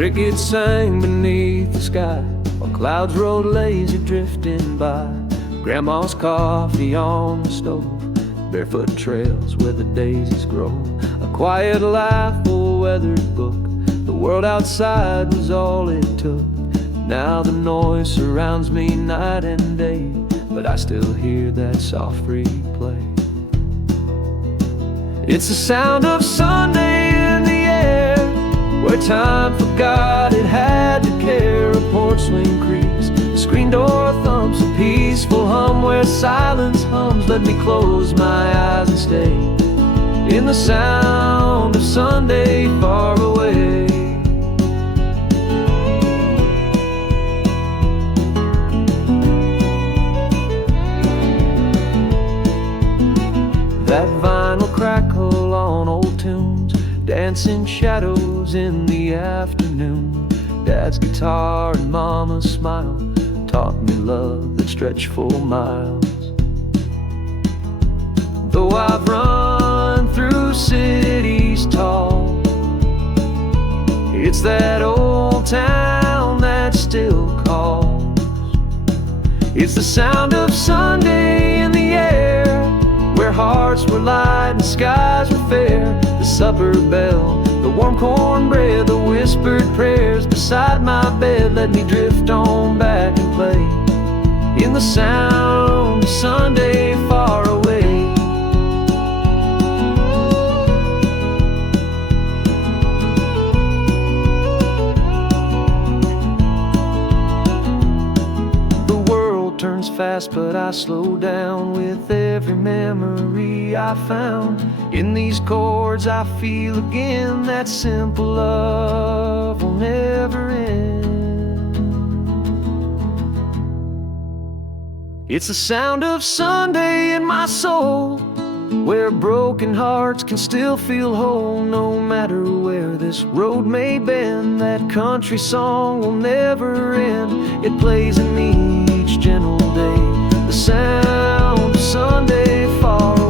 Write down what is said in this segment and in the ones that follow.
Crickets sang beneath the sky while clouds rode lazy drifting by. Grandma's coffee on the stove, barefoot trails where the daisies grow. A quiet laugh, a weathered book. The world outside was all it took. Now the noise surrounds me night and day, but I still hear that soft replay. It's the sound of Sunday in the air, where time forgot it had to care. A porch swing creaks, the screen door thumps, a peaceful hum where silence hums. Let me close my eyes and stay in the sound of Sunday far away. That vinyl crackle on old tunes, dancing shadows in the afternoon. Dad's guitar and Mama's smile taught me love that stretched for miles. Though I've run through cities tall, it's that old town that still calls. It's the sound of Sunday in the air, where hearts were light and skies were fair. The supper bell, the warm cornbread, the whispered prayers beside my bed. Let me drift on back and play in the sound of Sunday far away. The world turns fast, but I slow down with every memory I found. In these chords I feel again that simple love will never end. It's the sound of Sunday in my soul, where broken hearts can still feel whole. No matter where this road may bend, that country song will never end. It plays in me each gentle day, the sound of Sunday far away.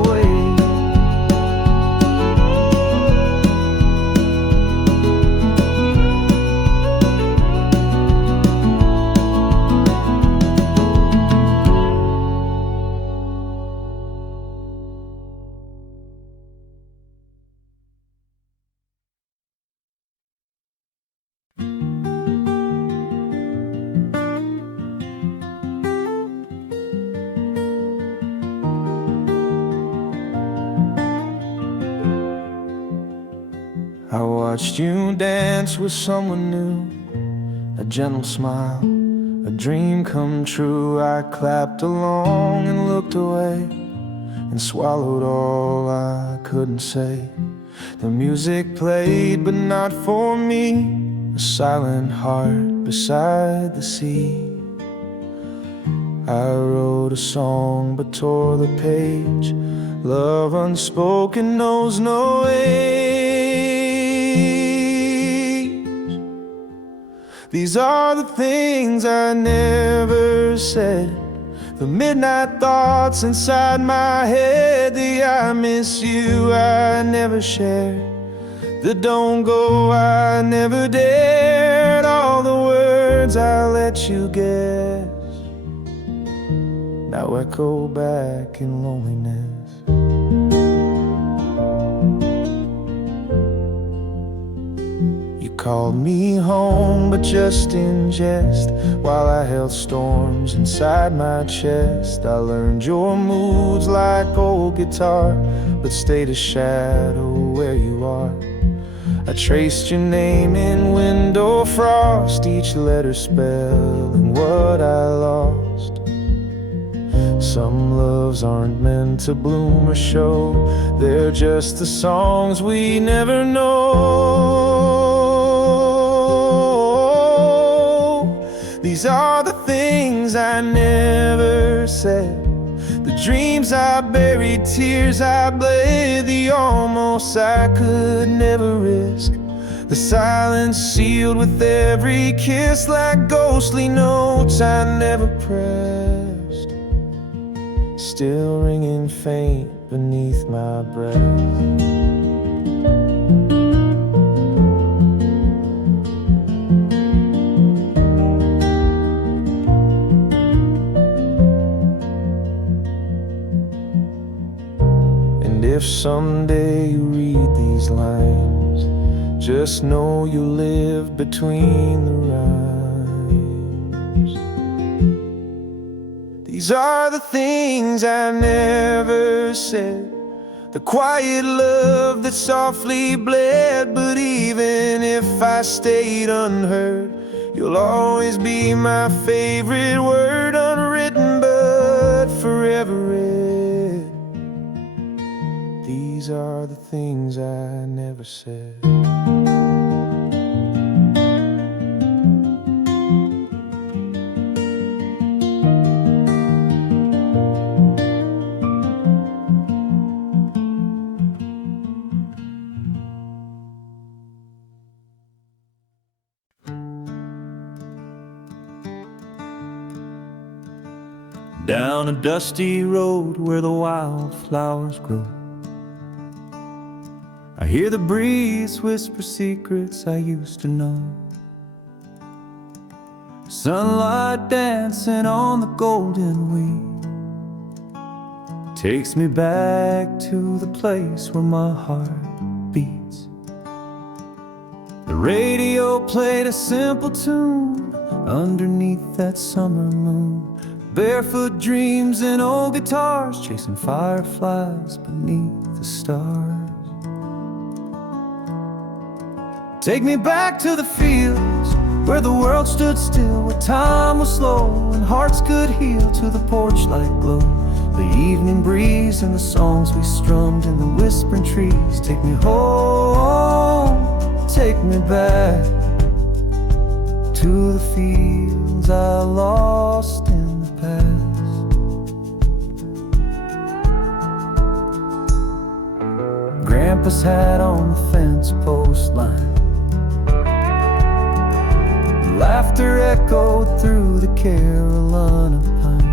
I watched you dance with someone new, a gentle smile, a dream come true. I clapped along and looked away and swallowed all I couldn't say. The music played, but not for me, a silent heart beside the sea. I wrote a song but tore the page. Love unspoken knows no age. These are the things I never said, the midnight thoughts inside my head, the I miss you I never shared, the don't go I never dared, all the words I let you guess now echo back in loneliness. You called me home, but just in jest, while I held storms inside my chest. I learned your moods like old guitar, but stayed a shadow where you are. I traced your name in window frost, each letter spelling what I lost. Some loves aren't meant to bloom or show, they're just the songs we never know. These are the things I never said, the dreams I buried, tears I bled, the almost I could never risk, the silence sealed with every kiss, like ghostly notes I never pressed, still ringing faint beneath my breath. And if someday you read these lines, just know you live between the rhymes. These are the things I never said, the quiet love that softly bled. But even if I stayed unheard, you'll always be my favorite word, unwritten but forever read. These are the things I never said. Down a dusty road where the wildflowers grow, I hear the breeze whisper secrets I used to know. Sunlight dancing on the golden wing takes me back to the place where my heart beats. The radio played a simple tune underneath that summer moon. Barefoot dreams and old guitars chasing fireflies beneath the stars. Take me back to the fields where the world stood still, where time was slow and hearts could heal, to the porch light glow, the evening breeze and the songs we strummed in the whispering trees. Take me home, take me back to the fields I lost in the past. Grandpa's hat on the fence post line, laughter echoed through the Carolina pines.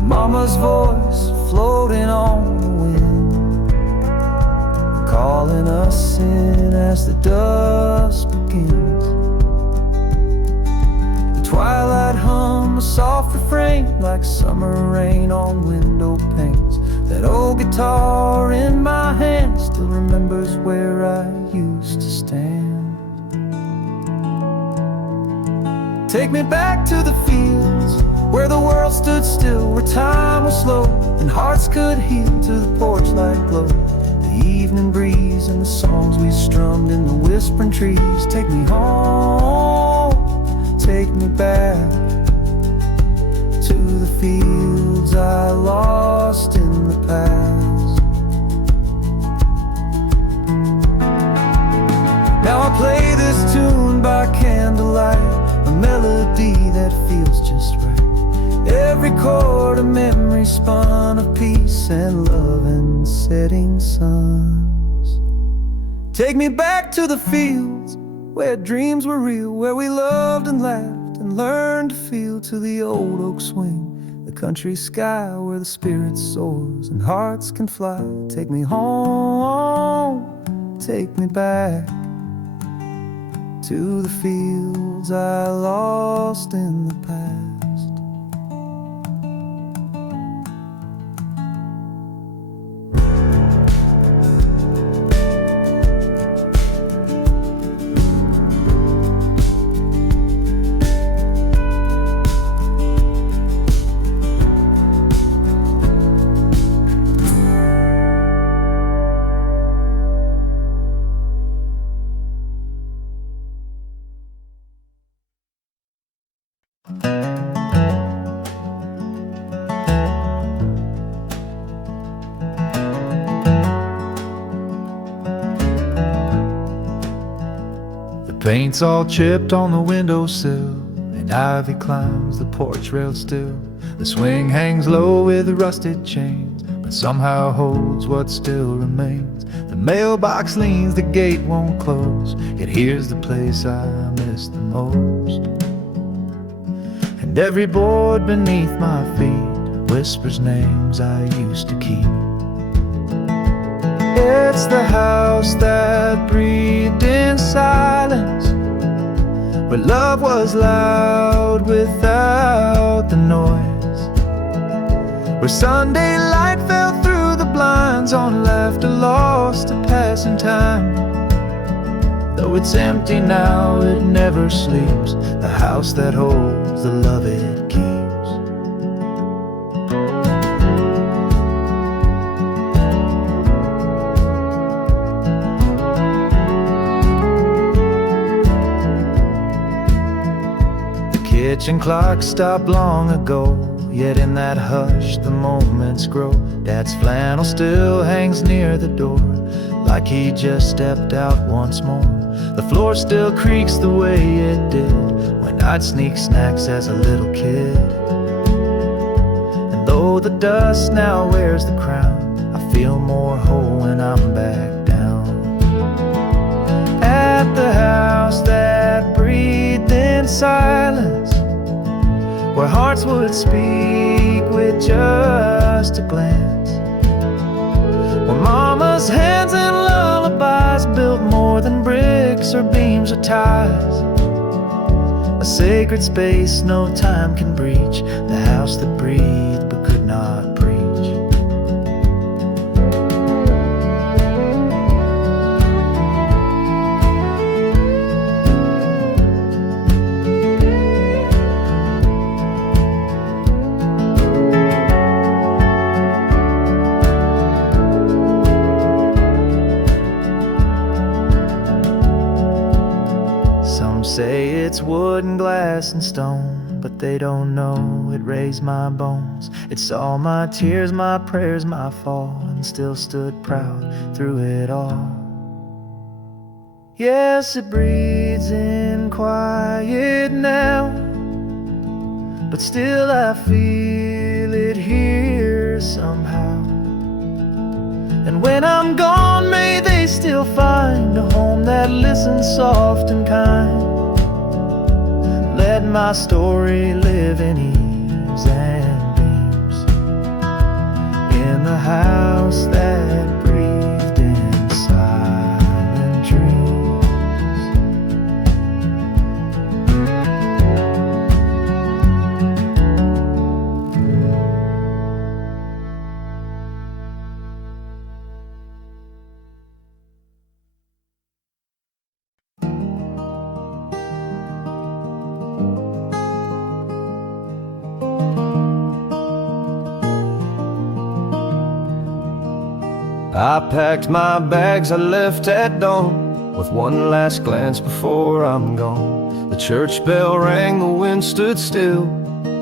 Mama's voice floating on the wind, calling us in as the dusk begins. The twilight hum, a soft refrain like summer rain on window panes. That old guitar in my hand still remembers where I used to stand. Take me back to the fields where the world stood still, where time was slow and hearts could heal, to the porch light glow, the evening breeze and the songs we strummed in the whispering trees. Take me home, take me back to the fields I lost in the past. Now I play this tune by candlelight, a melody that feels just right. Every chord a memory spun of peace and love and setting suns. Take me back to the fields where dreams were real, where we loved and laughed and learned to feel, to the old oak swing, the country sky where the spirit soars and hearts can fly. Take me home, take me back to the fields I lost in the past. Paint's all chipped on the windowsill, and ivy climbs the porch rail still. The swing hangs low with rusted chains, but somehow holds what still remains. The mailbox leans, the gate won't close, yet here's the place I miss the most. And every board beneath my feet whispers names I used to keep. It's the house that breathed in silence, where love was loud without the noise, where Sunday light fell through the blinds on left are lost to passing time. Though it's empty now, it never sleeps, the house that holds the love it keeps. The kitchen clock stopped long ago, yet in that hush the moments grow. Dad's flannel still hangs near the door, like he just stepped out once more. The floor still creaks the way it did when I'd sneak snacks as a little kid. And though the dust now wears the crown, I feel more whole when I'm back down at the house that breathed in silence, where hearts would speak with just a glance, where mama's hands and lullabies built more than bricks or beams or ties. A sacred space no time can breach, the house that breathed but could not preach. Say it's wood and glass and stone, but they don't know it raised my bones. It saw my tears, my prayers, my fall, and still stood proud through it all. Yes, it breathes in quiet now, but still I feel it here somehow. And when I'm gone, may they still find a home that listens soft and kind. Let my story live in eaves and beams, in the house that breathed in silent dreams. I packed my bags, I left at dawn, with one last glance before I'm gone. The church bell rang, the wind stood still,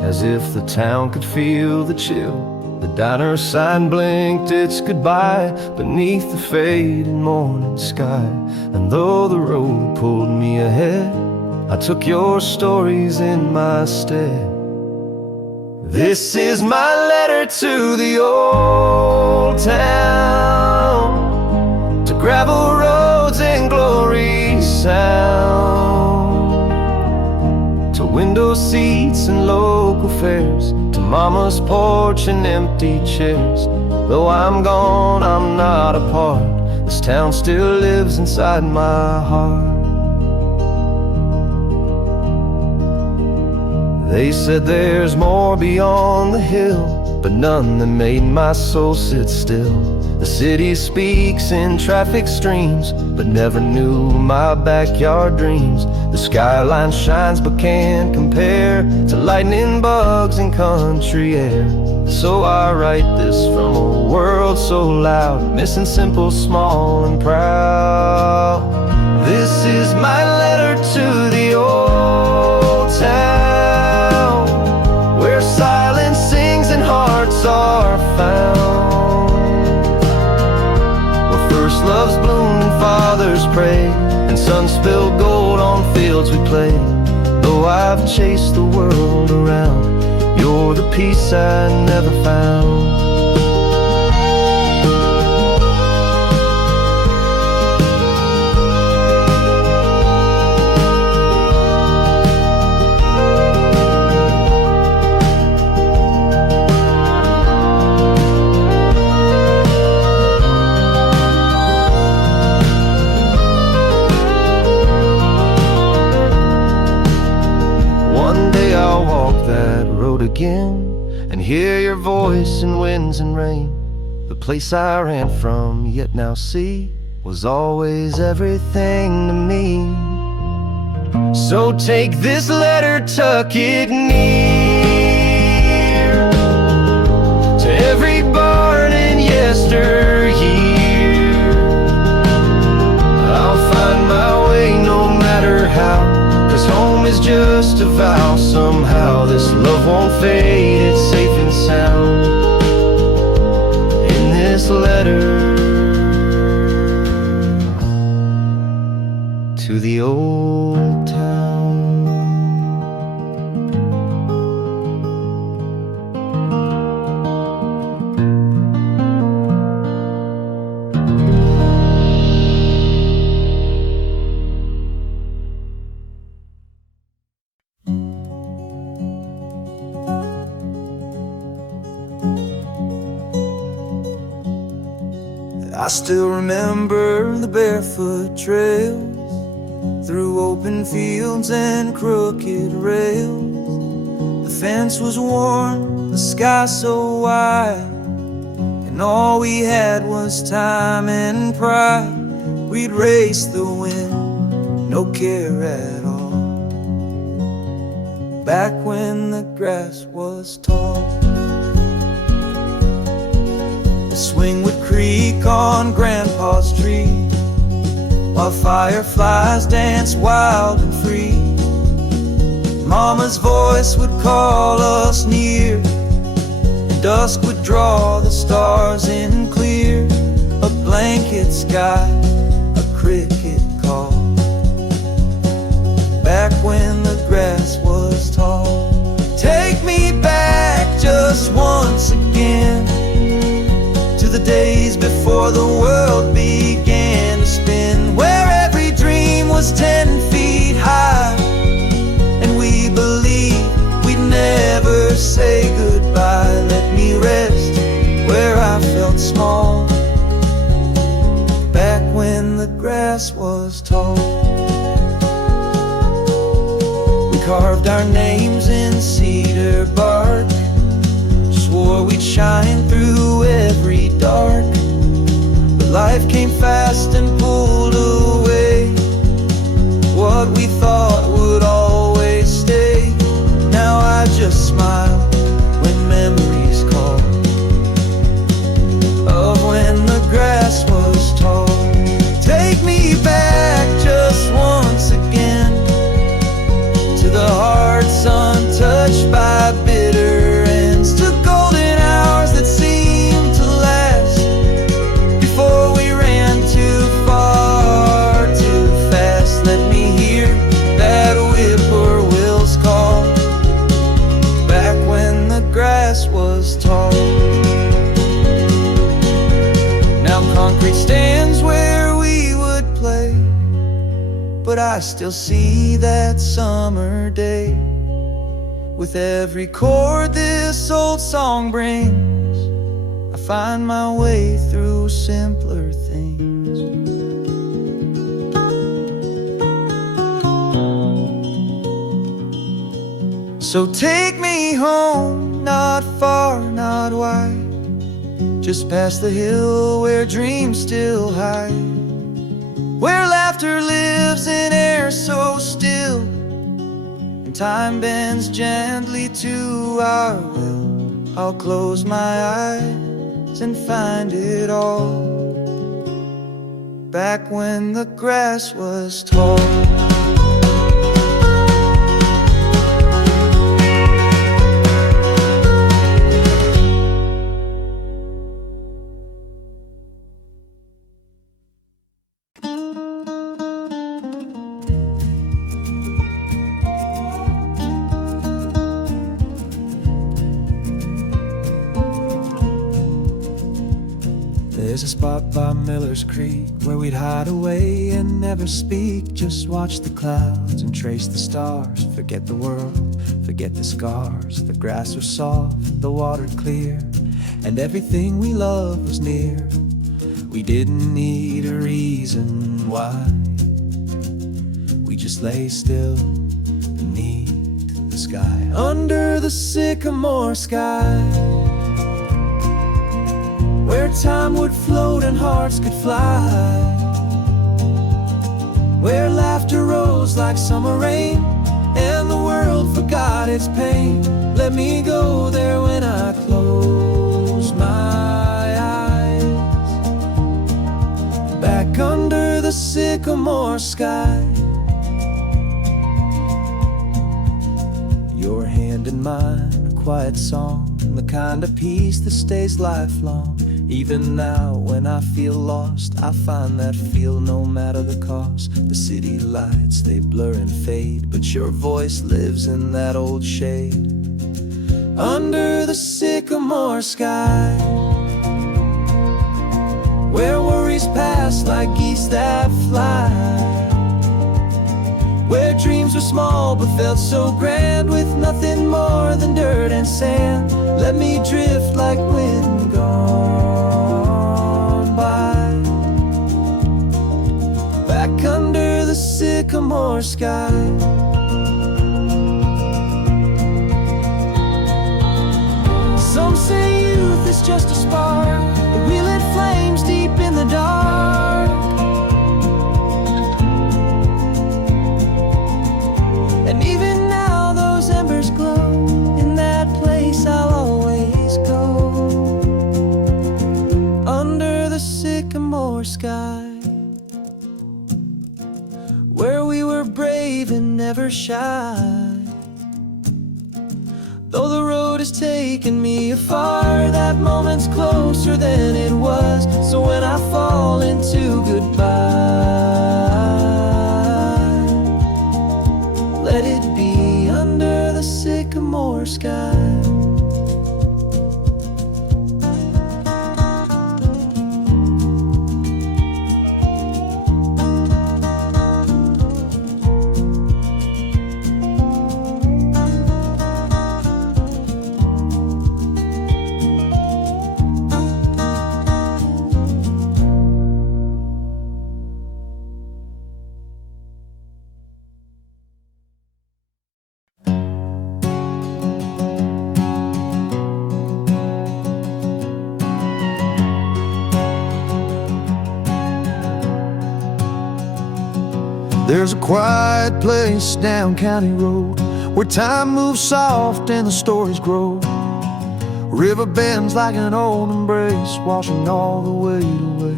as if the town could feel the chill. The diner sign blinked its goodbye beneath the fading morning sky. And though the road pulled me ahead, I took your stories in my stead. This is my letter to the old town, to gravel roads and glory sound, to window seats and local fairs, to mama's porch and empty chairs. Though I'm gone, I'm not apart, this town still lives inside my heart. They said there's more beyond the hill, but none that made my soul sit still. The city speaks in traffic streams, but never knew my backyard dreams. The skyline shines but can't compare to lightning bugs and country air. So I write this from a world so loud, missing simple, small and proud. This is my letter to the old town, where silence sings and hearts are found, where first loves bloomed and fathers prayed, and sun spilled gold on fields we played. Though I've chased the world around, you're the peace I never found. Again, and hear your voice in winds and rain, The place I ran from, yet now see, was always everything to me. So take this letter, tuck it near to every barn in yesteryear. I'll find my way no matter how, 'cause home is just a vow. Somehow this love won't fade, it's safe and sound in this letter to the old town. I still remember the barefoot trails through open fields and crooked rails. The fence was worn, the sky so wide, and all we had was time and pride. We'd race the wind, no care at all, back when the grass was tall. The swing would creak on Grandpa's tree, while fireflies danced wild and free. Mama's voice would call us near, and dusk would draw the stars in clear. A blanket sky, a cricket call, back when the grass was tall. Take me back just once again to the days before the world began to spin, where every dream was 10 feet high, and we believed we'd never say goodbye. Let me rest where I felt small, back when the grass was tall. We carved our names in cedar bark, swore we'd shine through every dark. But life came fast and pulled away what we thought would always stay. Now I just smile when memories call of when the grass was tall. Take me back just once again to the hearts untouched by bitter ends, to golden hours that seemed to last before we ran too far, too fast. Let me hear that whippoorwill's call, back when the grass was tall. Now concrete stands where we would play, but I still see that summer day. With every chord this old song brings, I find my way through simpler things. So take me home, not far, not wide, just past the hill where dreams still hide, where laughter lives in air so still, time bends gently to our will. I'll close my eyes and find it all, back when the grass was tall. There's a spot by Miller's Creek where we'd hide away and never speak, just watch the clouds and trace the stars. Forget the world, forget the scars. The grass was soft, the water clear, and everything we loved was near. We didn't need a reason why, we just lay still beneath the sky, under the sycamore sky, where time would float and hearts could fly, where laughter rose like summer rain and the world forgot its pain. Let me go there when I close my eyes, back under the sycamore sky. Your hand in mine, a quiet song, the kind of peace that stays lifelong. Even now when I feel lost, I find that feel no matter the cost. The city lights, they blur and fade, but your voice lives in that old shade. Under the sycamore sky, where worries pass like geese that fly, where dreams were small but felt so grand, with nothing more than dirt and sand. Let me drift like wind gone by, back under the sycamore sky. Some say youth is just a spark, but we lit flames deep in the dark. And even now those embers glow, in that place I'll always go, under the sycamore sky, where we were brave and never shy. Though the road has taken me afar, that moment's closer than it was. So when I fall into goodbye, let it be under the sycamore sky. There's a quiet place down County Road, where time moves soft and the stories grow. River bends like an old embrace, washing all the weight away.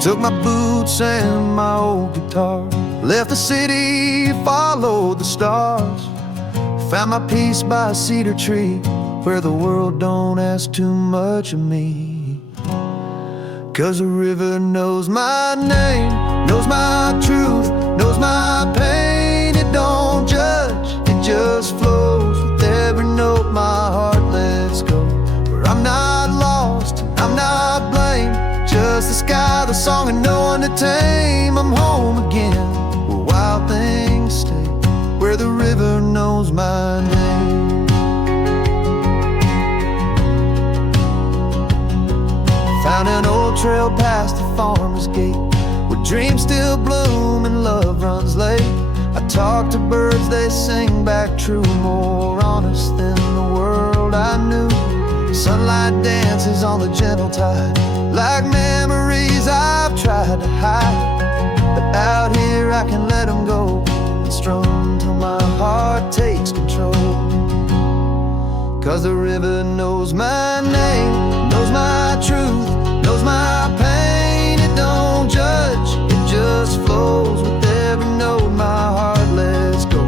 Took my boots and my old guitar, left the city, followed the stars. Found my peace by a cedar tree, where the world don't ask too much of me. 'Cause the river knows my name, knows my truth, knows my pain. It don't judge, it just flows with every note my heart lets go. Where I'm not lost, I'm not blamed, just the sky, the song, and no one to tame. I'm home again, where wild things stay, where the river knows my name. Found an old trail past the farmer's gate, where dreams still bloom and love runs late. I talk to birds, they sing back true, more honest than the world I knew. Sunlight dances on the gentle tide, like memories I've tried to hide. But out here I can let them go and strum till my heart takes control. 'Cause the river knows my name, knows my truth, knows my pain. It don't judge, it just flows with every note my heart lets go.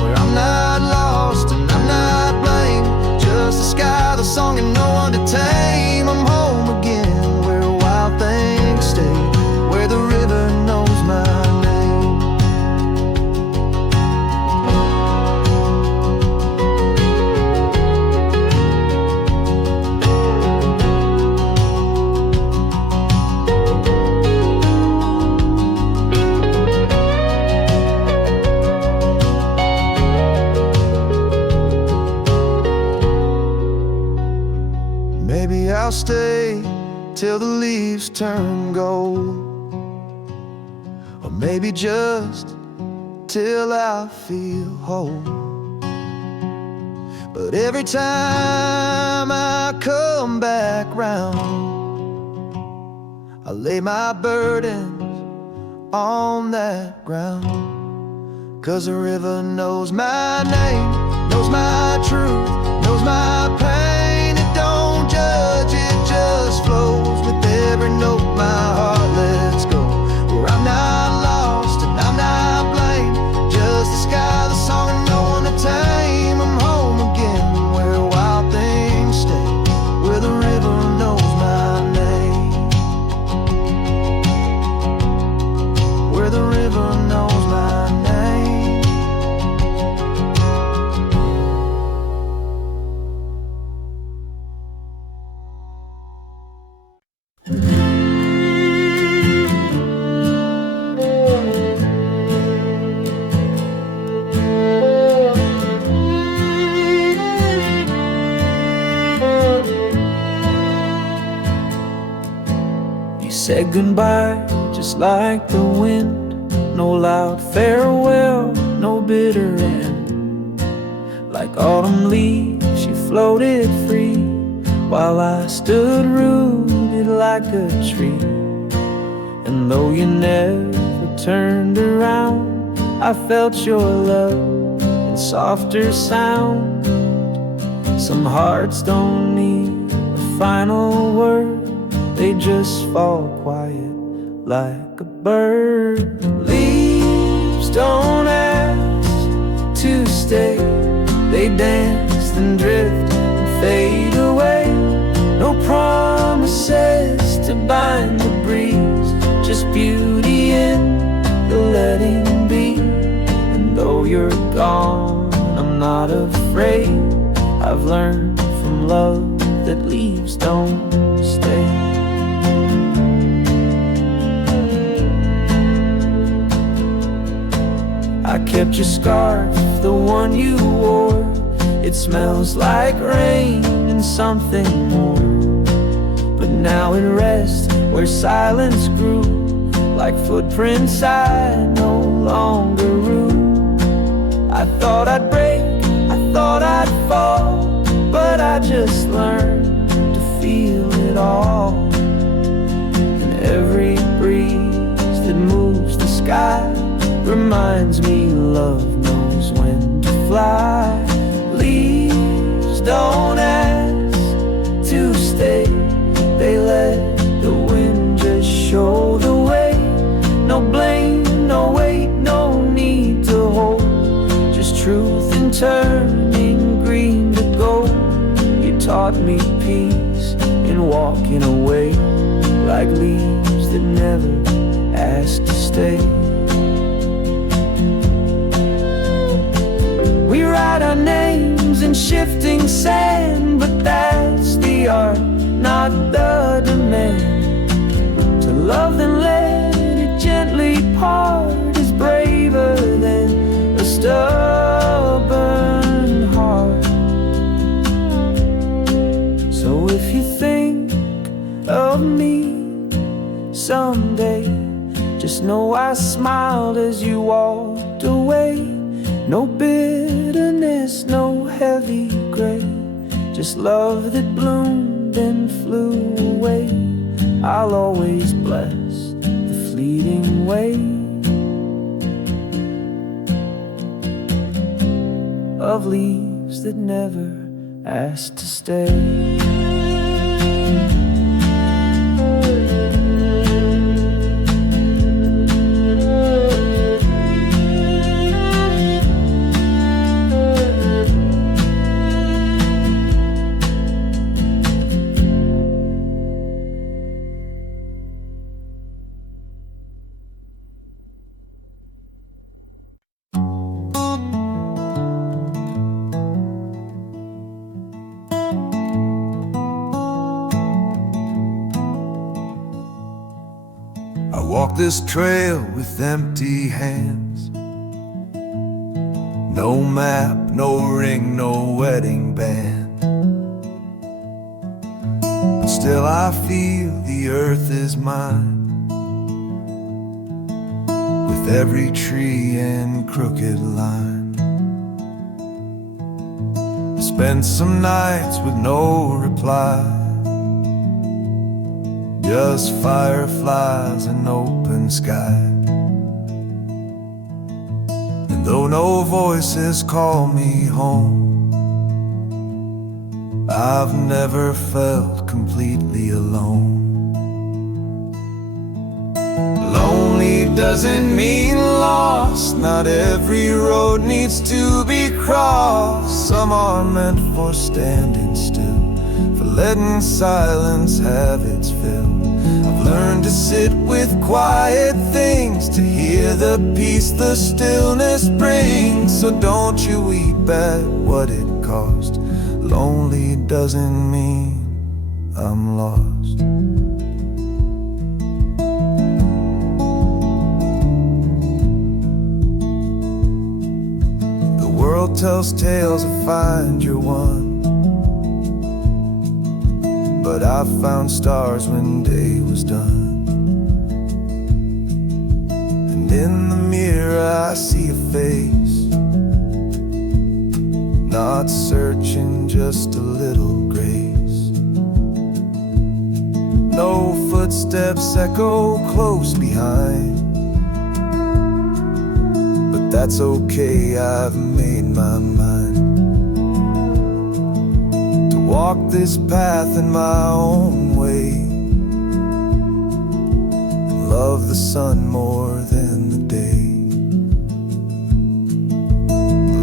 Where I'm not lost and I'm not blamed, just the sky, the song, and no one to tame. I'm home again, where wild things stay, where the river knows my name. Maybe I'll stay till the leaves turn gold, or maybe just till I feel whole. But every time I come back round, I lay my burdens on that ground. 'Cause the river knows my name, knows my truth, knows my pain. It don't judge, it just flows with every note my heart lets go. Where I'm not lost and I'm not blamed, just the sky, the song, and no one to tame. I'm home again, where wild things stay, where the river knows my name, where the river knows my name. You said goodbye just like the wind, no loud farewell, no bitter end. Like autumn leaves you floated free, while I stood rooted like a tree. And though you never turned around, I felt your love in softer sound. Some hearts don't need a final word, they just fall quiet like a bird. Leaves don't ask to stay, they dance and drift and fade away. No promises to bind the breeze, just beauty in the letting be. And though you're gone, I'm not afraid. I've learned from love that leaves don't stay. I kept your scarf, the one you wore. It smells like rain and something more. But now it rests where silence grew, like footprints I no longer rue. I thought I'd break, I thought I'd fall, but I just learned to feel it all. And every breeze that moves the sky reminds me love knows when to fly. Leaves don't ask to stay, they let the wind just show the way. No blame, no weight, no need to hold, just truth in turning green to gold. You taught me peace in walking away, like leaves that never asked to stay. We write our names in shifting sand, but that's the art, not the demand. To love then let it gently part is braver than a stubborn heart. So if you think of me someday, just know I smiled as you walked away. No bitterness, no heavy gray, just love that bloomed and flew away. I'll always bless the fleeting way of leaves that never asked to stay. Walk this trail with empty hands, no map, no ring, no wedding band. But still I feel the earth is mine, with every tree and crooked line. Spent some nights with no reply, just fireflies and open sky. And though no voices call me home, I've never felt completely alone. Lonely doesn't mean lost. Not every road needs to be crossed. Some are meant for standing still, for letting silence have its fill. I've learned to sit with quiet things, to hear the peace the stillness brings. So don't you weep at what it cost. Lonely doesn't mean I'm lost. The world tells tales of find your one, but I found stars when day was done. And in the mirror I see a face, not searching, just a little grace. No footsteps echo close behind, but that's okay, I've made my mind to walk this path in my own way, and love the sun more than the day.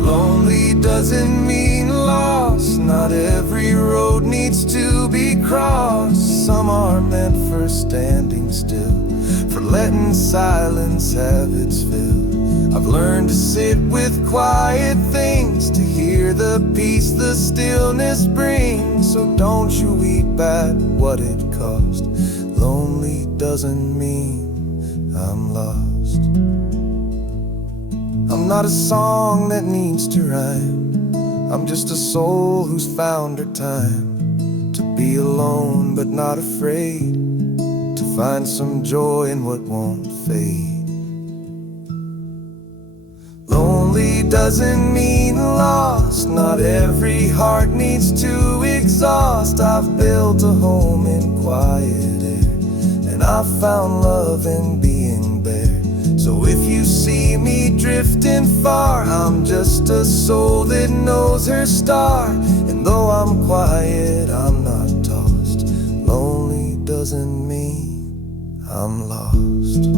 Lonely doesn't mean lost. Not every road needs to be crossed. Some are meant for standing still, for letting silence have its fill. I've learned to sit with quiet things, to hear the peace the stillness brings. So don't you weep at what it cost. Lonely doesn't mean I'm lost. I'm not a song that needs to rhyme. I'm just a soul who's found her time to be alone but not afraid, to find some joy in what won't fade. Lonely doesn't mean lost. Not every heart needs to exhaust. I've built a home in quiet air, and I've found love in being bare. So if you see me drifting far, I'm just a soul that knows her star. And though I'm quiet, I'm not tossed. Lonely doesn't mean I'm lost.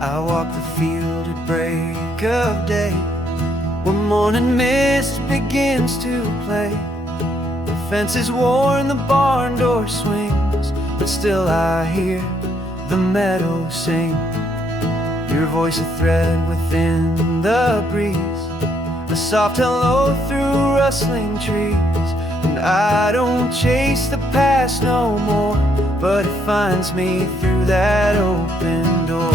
I walk the field at break of day, when morning mist begins to play. The fence is worn, the barn door swings, but still I hear the meadow sing. Your voice a thread within the breeze, a soft hello through rustling trees. And I don't chase the past no more, but it finds me through that open door.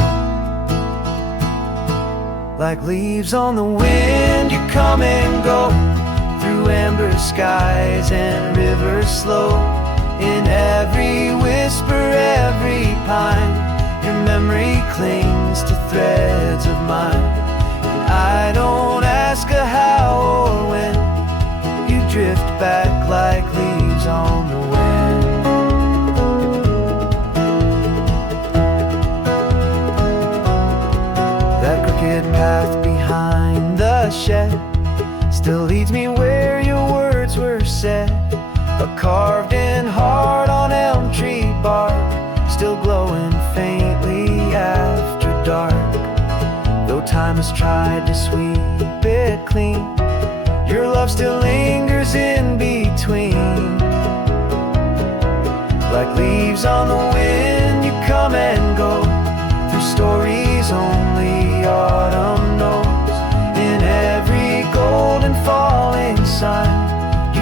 Like leaves on the wind, you come and go, through amber skies and rivers slow. In every whisper, every pine, your memory clings to threads of mine. And I don't ask a how or when, you drift back like leaves on the wind. Path behind the shed still leads me where your words were said. A carved in heart on elm tree bark, still glowing faintly after dark. Though time has tried to sweep it clean, your love still lingers in between. Like leaves on the wind, you come and go, through stories only autumn knows. In every golden falling sun, you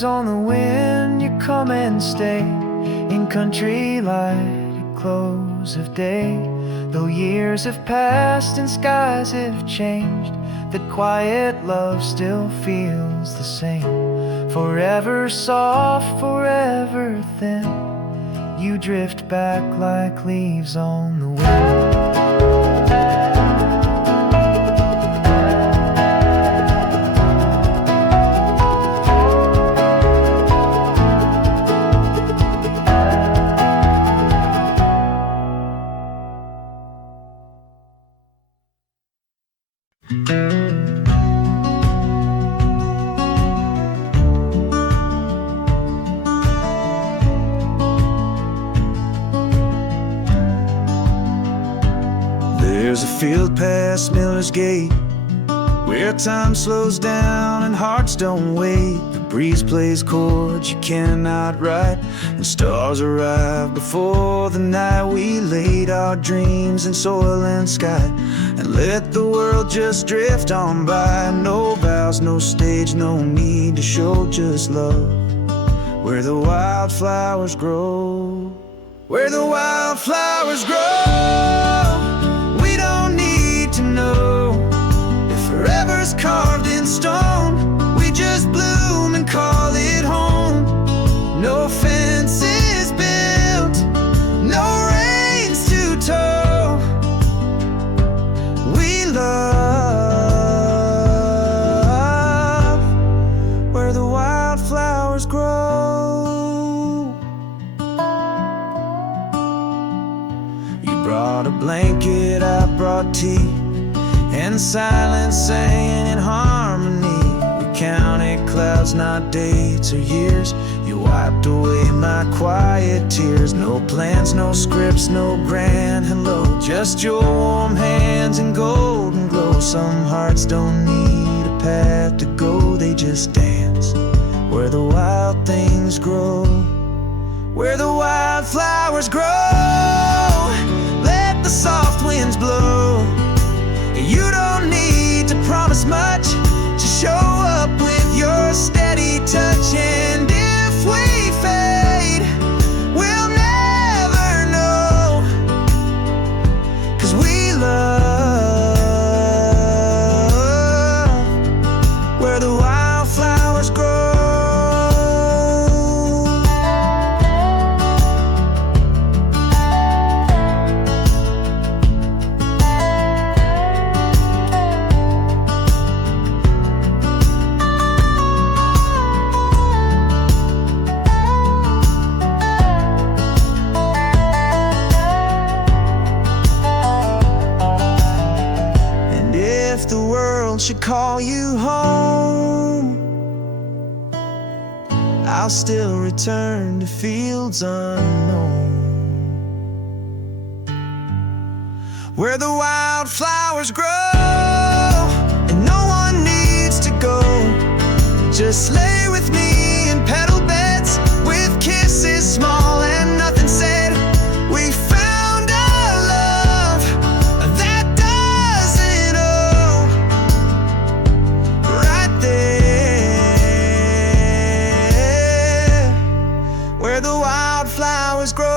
leaves on the wind, you come and stay in country light at close of day. Though years have passed and skies have changed, that quiet love still feels the same. Forever soft, forever thin, you drift back like leaves on the wind. There's a field past Miller's Gate where time slows down and hearts don't wait. The breeze plays chords you cannot write, and stars arrive before the night. We laid our dreams in soil and sky and let the world just drift on by. No vows, no stage, no need to show, just love where the wildflowers grow. Where the wildflowers grow. We don't need to know if forever's carved in stone. We just bloom and call it home. No fences built, no reins to tow. We love where the wildflowers grow. You brought a blanket, I brought tea, and silence sang in harmony. We counted clouds, not dates or years. You wiped away my quiet tears. No plans, no scripts, no grand hello, just your warm hands and golden glow. Some hearts don't need a path to go, they just dance where the wild things grow. Where the wildflowers grow. Let the soft winds blow. You don't need to promise much, just show up with your steady touch. And if we fade, we'll never know, 'cause we love where the wildflowers grow. If the world should call you home, I'll still return to fields unknown, where the wildflowers grow. And no one needs to go, just lay with me in petal beds, with kisses small and nothing said. We found a love that doesn't owe, right there where the wildflowers grow.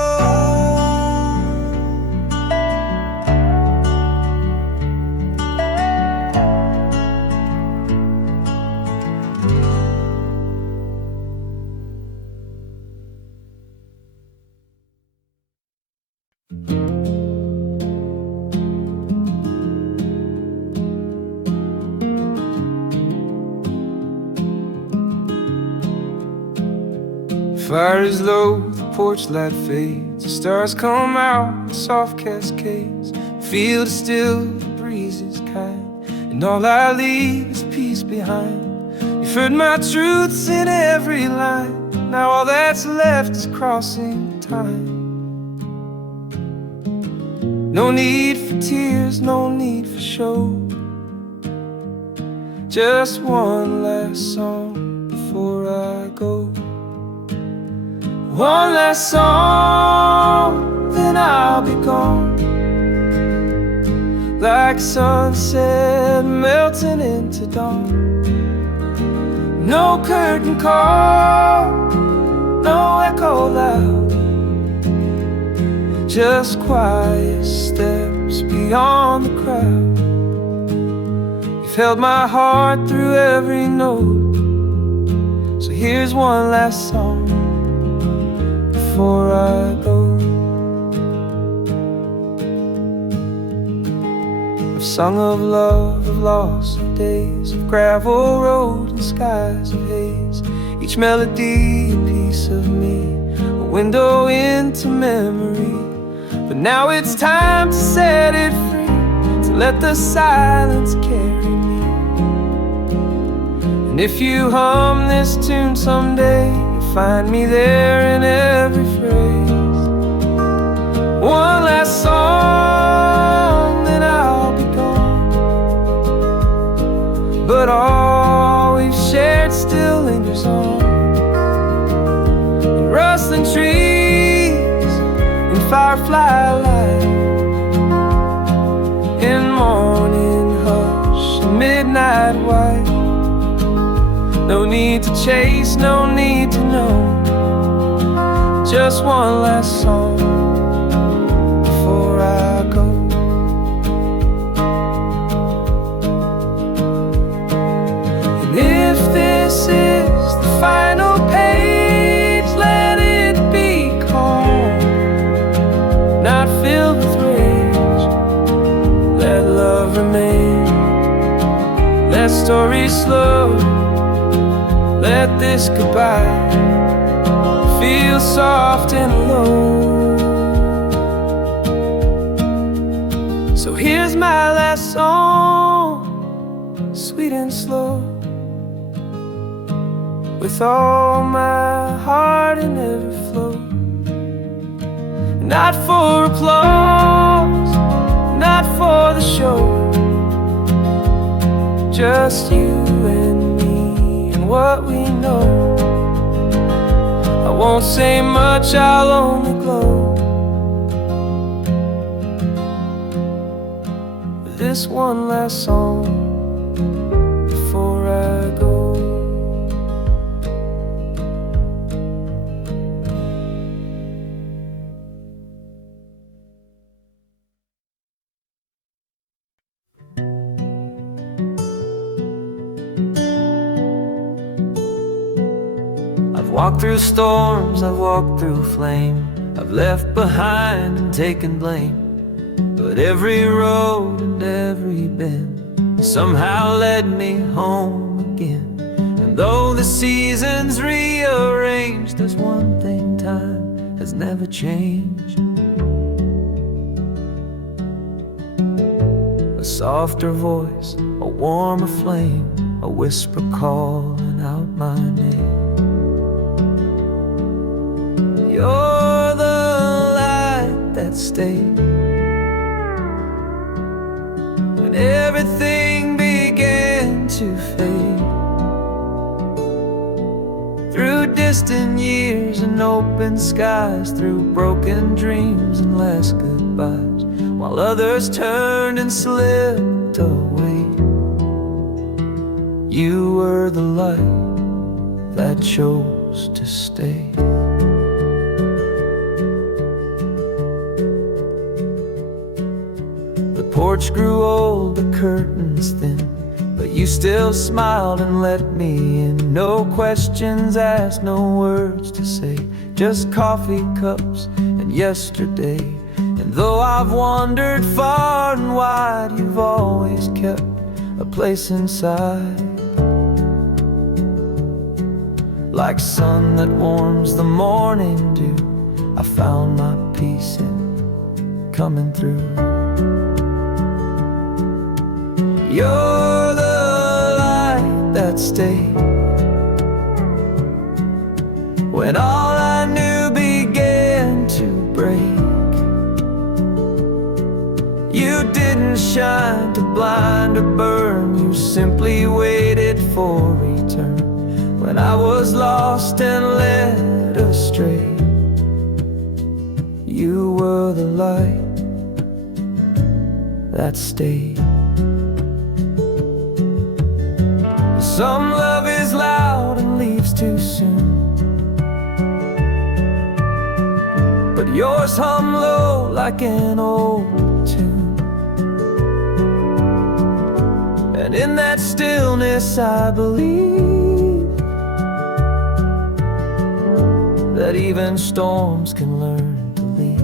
Fire is low, the porch light fades, the stars come out in soft cascades. Field is still, the breeze is kind, and all I leave is peace behind. You've heard my truths in every line, now all that's left is crossing time. No need for tears, no need for show, just one last song before I go. One last song, then I'll be gone, like sunset melting into dawn. No curtain call, no echo loud, just quiet steps beyond the crowd. You've held my heart through every note, so here's one last song before I go. I've sung of love, of loss, of days, of gravel road and skies of haze. Each melody a piece of me, a window into memory. But now it's time to set it free, to let the silence carry me. And if you hum this tune someday, you'll find me there in every phrase. One last song, then I'll be gone, but all we've shared still lingers on. In rustling trees, in firefly light, in morning hush and midnight white. No need to chase, no need to know, just one last song before I go. And if this is the final page, let it be calm, not filled with rage. Let love remain, let stories slow, let this goodbye feel soft and low. So here's my last song, sweet and slow, with all my heart in every flow. Not for applause, not for the show, just you and me and what we know. I won't say much, I'll only glow with this one last song before I go. I've walked through storms, I've walked through flame, I've left behind and taken blame. But every road and every bend somehow led me home again. And though the seasons rearranged, there's one thing time has never changed. A softer voice, a warmer flame, a whisper calling out my name. You're the light that stayed when everything began to fade. Through distant years and open skies, through broken dreams and last goodbyes, while others turned and slipped away, you were the light that chose to stay. The porch grew old, the curtains thin, but you still smiled and let me in. No questions asked, no words to say, just coffee cups and yesterday. And though I've wandered far and wide, you've always kept a place inside. Like sun that warms the morning dew, I found my peace in coming through. You're the light that stayed when all I knew began to break. You didn't shine to blind or burn, you simply waited for return. When I was lost and led astray, you were the light that stayed. Some love is loud too soon. But yours hum low like an old tune, and in that stillness I believe that even storms can learn to leave.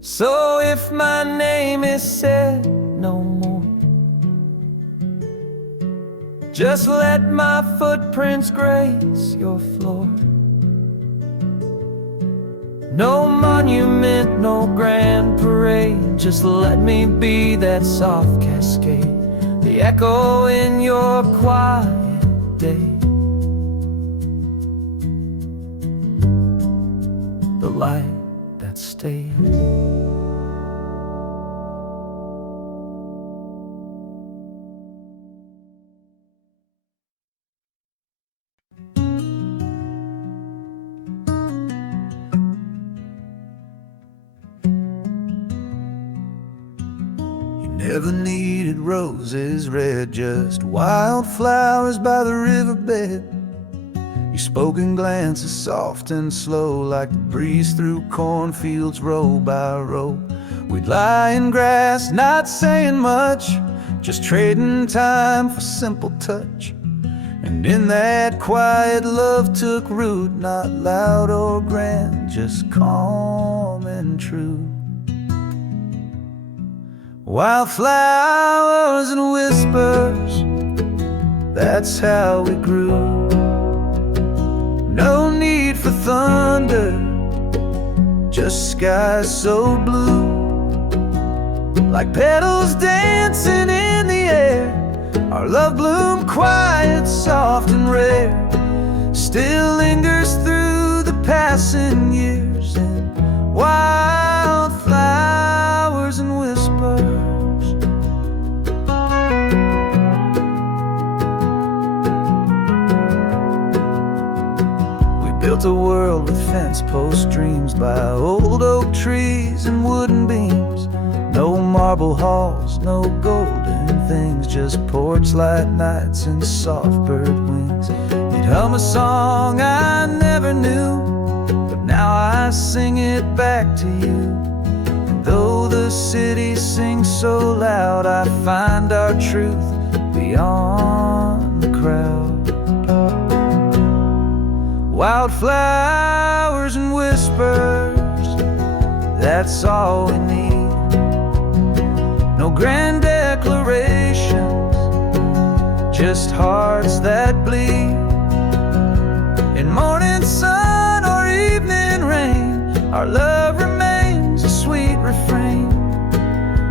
So if my name is said no more, just let my footprints grace your floor. No monument, no grand parade, just let me be that soft cascade, the echo in your quiet day, the light that stays. Never needed roses red, just wildflowers by the riverbed. Your spoken glances soft and slow, like the breeze through cornfields row by row. We'd lie in grass, not saying much, just trading time for simple touch. And in that quiet, love took root, not loud or grand, just calm and true. Wildflowers and whispers, that's how we grew. No need for thunder, just skies so blue, like petals dancing in the air. Our love bloomed quiet, soft and rare, still lingers through the passing years. And wildflowers and whispers, built a world with fence post dreams by old oak trees and wooden beams. No marble halls, no golden things, just porch light nights and soft bird wings. You'd hum a song I never knew, but now I sing it back to you. And though the city sings so loud, I find our truth beyond the crowd. Wildflowers and whispers, that's all we need. No grand declarations, just hearts that bleed. In morning sun or evening rain, our love remains a sweet refrain,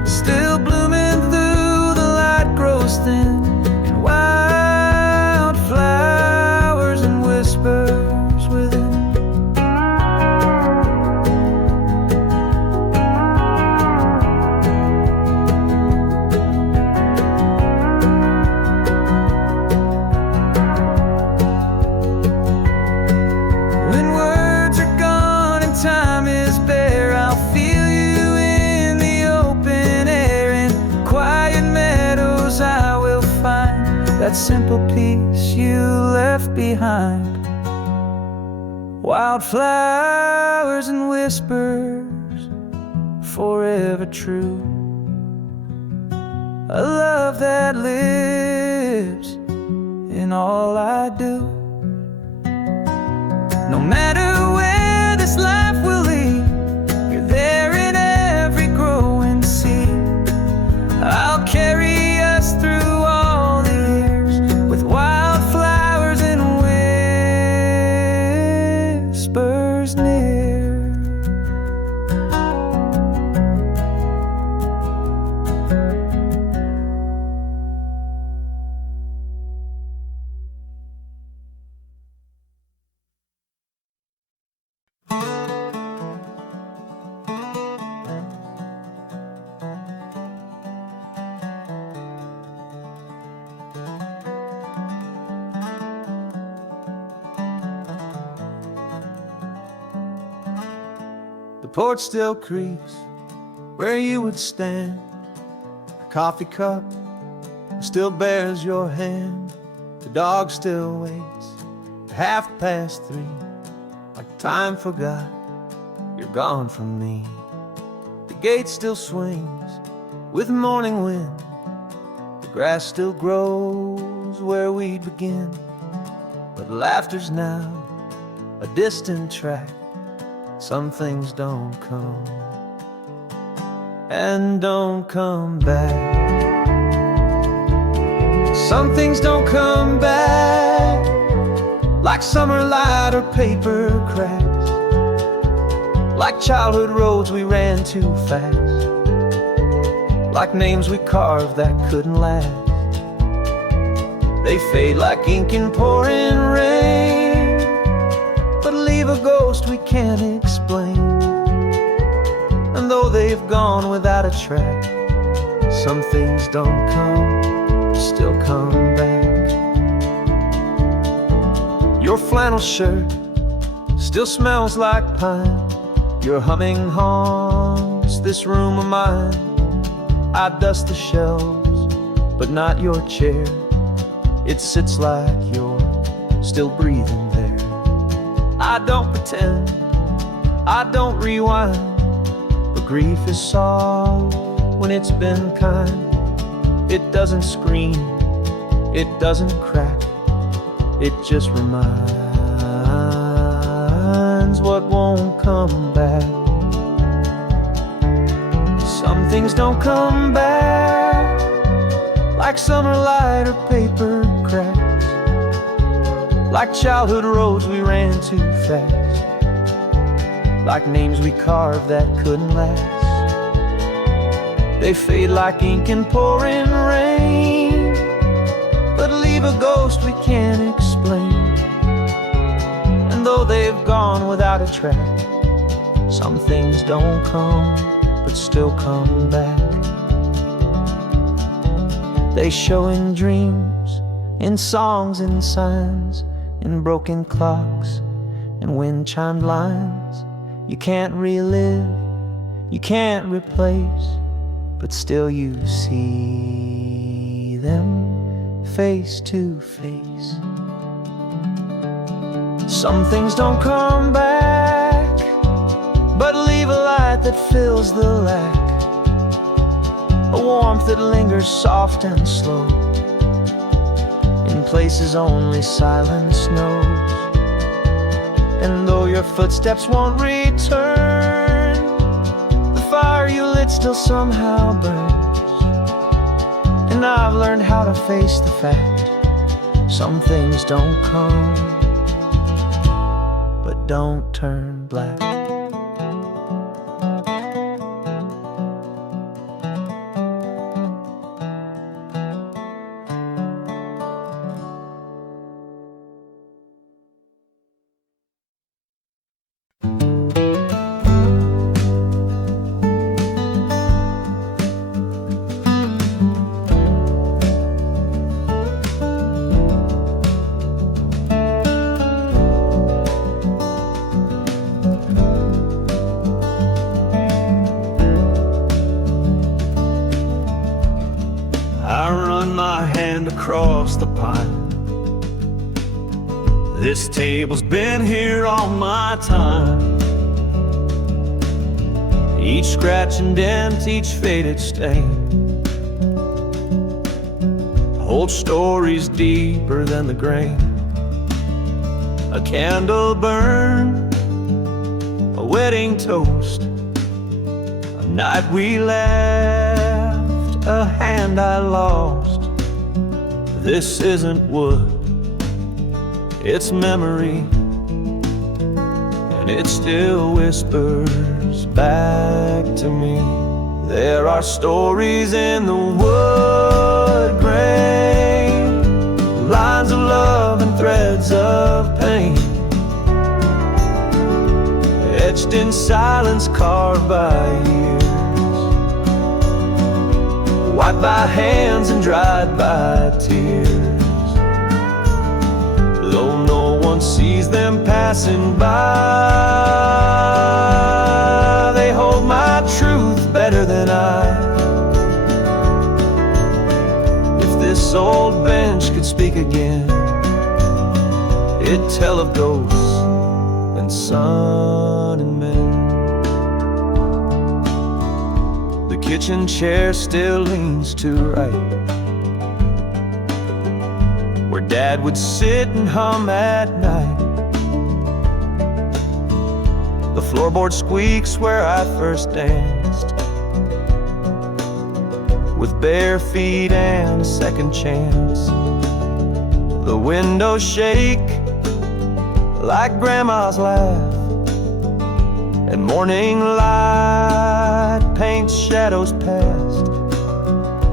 still blooming through the light grows thin. And wildflowers and whispers, that simple peace you left behind. Wildflowers and whispers, forever true. A love that lives in all I do. No matter where this life will lead, you're there in every growing seed. I'll carry us through all the years with wildflowers and whispers near. The porch still creaks where you would stand, a coffee cup still bears your hand. The dog still waits 3:30, like time forgot you're gone from me. The gate still swings with morning wind. The grass still grows where we begin. But laughter's now a distant track. Some things don't come and don't come back. Some things don't come back, like summer light or paper cracks, like childhood roads we ran too fast, like names we carved that couldn't last. They fade like ink in pouring rain, but leave a ghost we can't explain. And though they've gone without a track, some things don't come, but still come back. Your flannel shirt still smells like pine. Your humming haunts this room of mine. I dust the shelves, but not your chair. It sits like you're still breathing there. I don't pretend, I don't rewind, but grief is soft when it's been kind. It doesnண்ட் scream, it doesn't crack, it just reminds what won't come back. Some things don't come back, like summer light or paper cracks, like childhood roads we ran too fast, like names we carved that couldn't last. They fade like ink in pouring rain, but leave a ghost we can't explain. And though they've gone without a track, some things don't come, but still come back. They show in dreams, in songs and signs, in broken clocks and wind-chimed lines. You can't relive, you can't replace, but still you see them face to face. Some things don't come back, but leave a light that fills the lack, a warmth that lingers soft and slow in places only silence knows. And though your footsteps won't return, the fire you lit still somehow burns. And I've learned how to face the fact, some things don't come, but don't turn black. Across the pine, this table's been here all my time. Each scratch and dent, each faded stain holds stories deeper than the grain. A candle burned, a wedding toast, a night we left, a hand I lost. This isn't wood, it's memory, and it still whispers back to me. There are stories in the wood grain, lines of love and threads of pain, etched in silence, carved by years, wiped by hands and dried by tears. Though no one sees them passing by, they hold my truth better than I. If this It tell of ghosts and sun and men. The kitchen chair still leans to right, where Dad would sit and hum at night. The floorboard squeaks where I first danced, with bare feet and a second chance. The windows shake like Grandma's laugh, and morning light paints shadows past.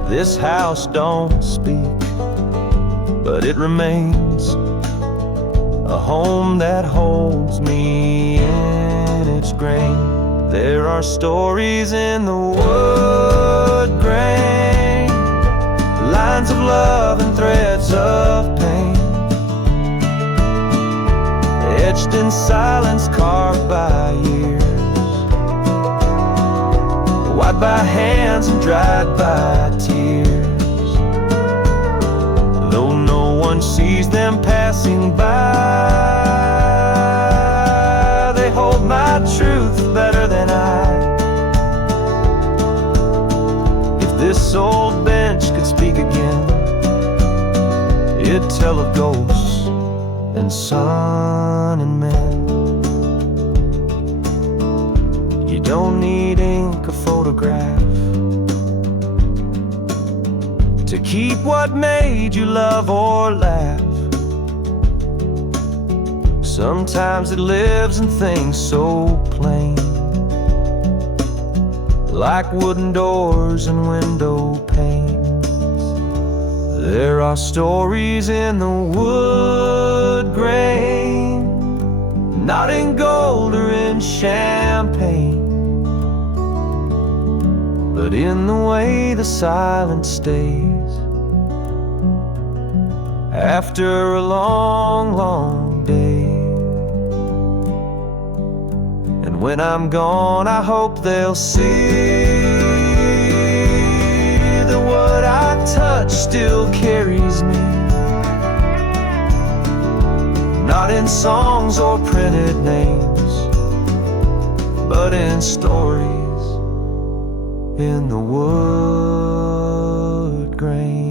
This house don't speak, but it remains a home that holds me in its grain. There are stories in the wood grain, lines of love and threads of pain, etched in silence, carved by years, wiped by hands and dried by tears. Though no one sees them passing by, they hold my truth better than I. If this old bench could speak again, it'd tell of ghosts and sun and men. You don't need ink or photograph to keep what made you love or laugh. Sometimes it lives in things so plain, like wooden doors and window panes. There are stories in the wood grain, not in gold or in champagne, but in the way the silence stays after a long, long day. And when I'm gone, I hope they'll see that what I touch still carries me, not in songs or printed names, but in stories in the wood grain.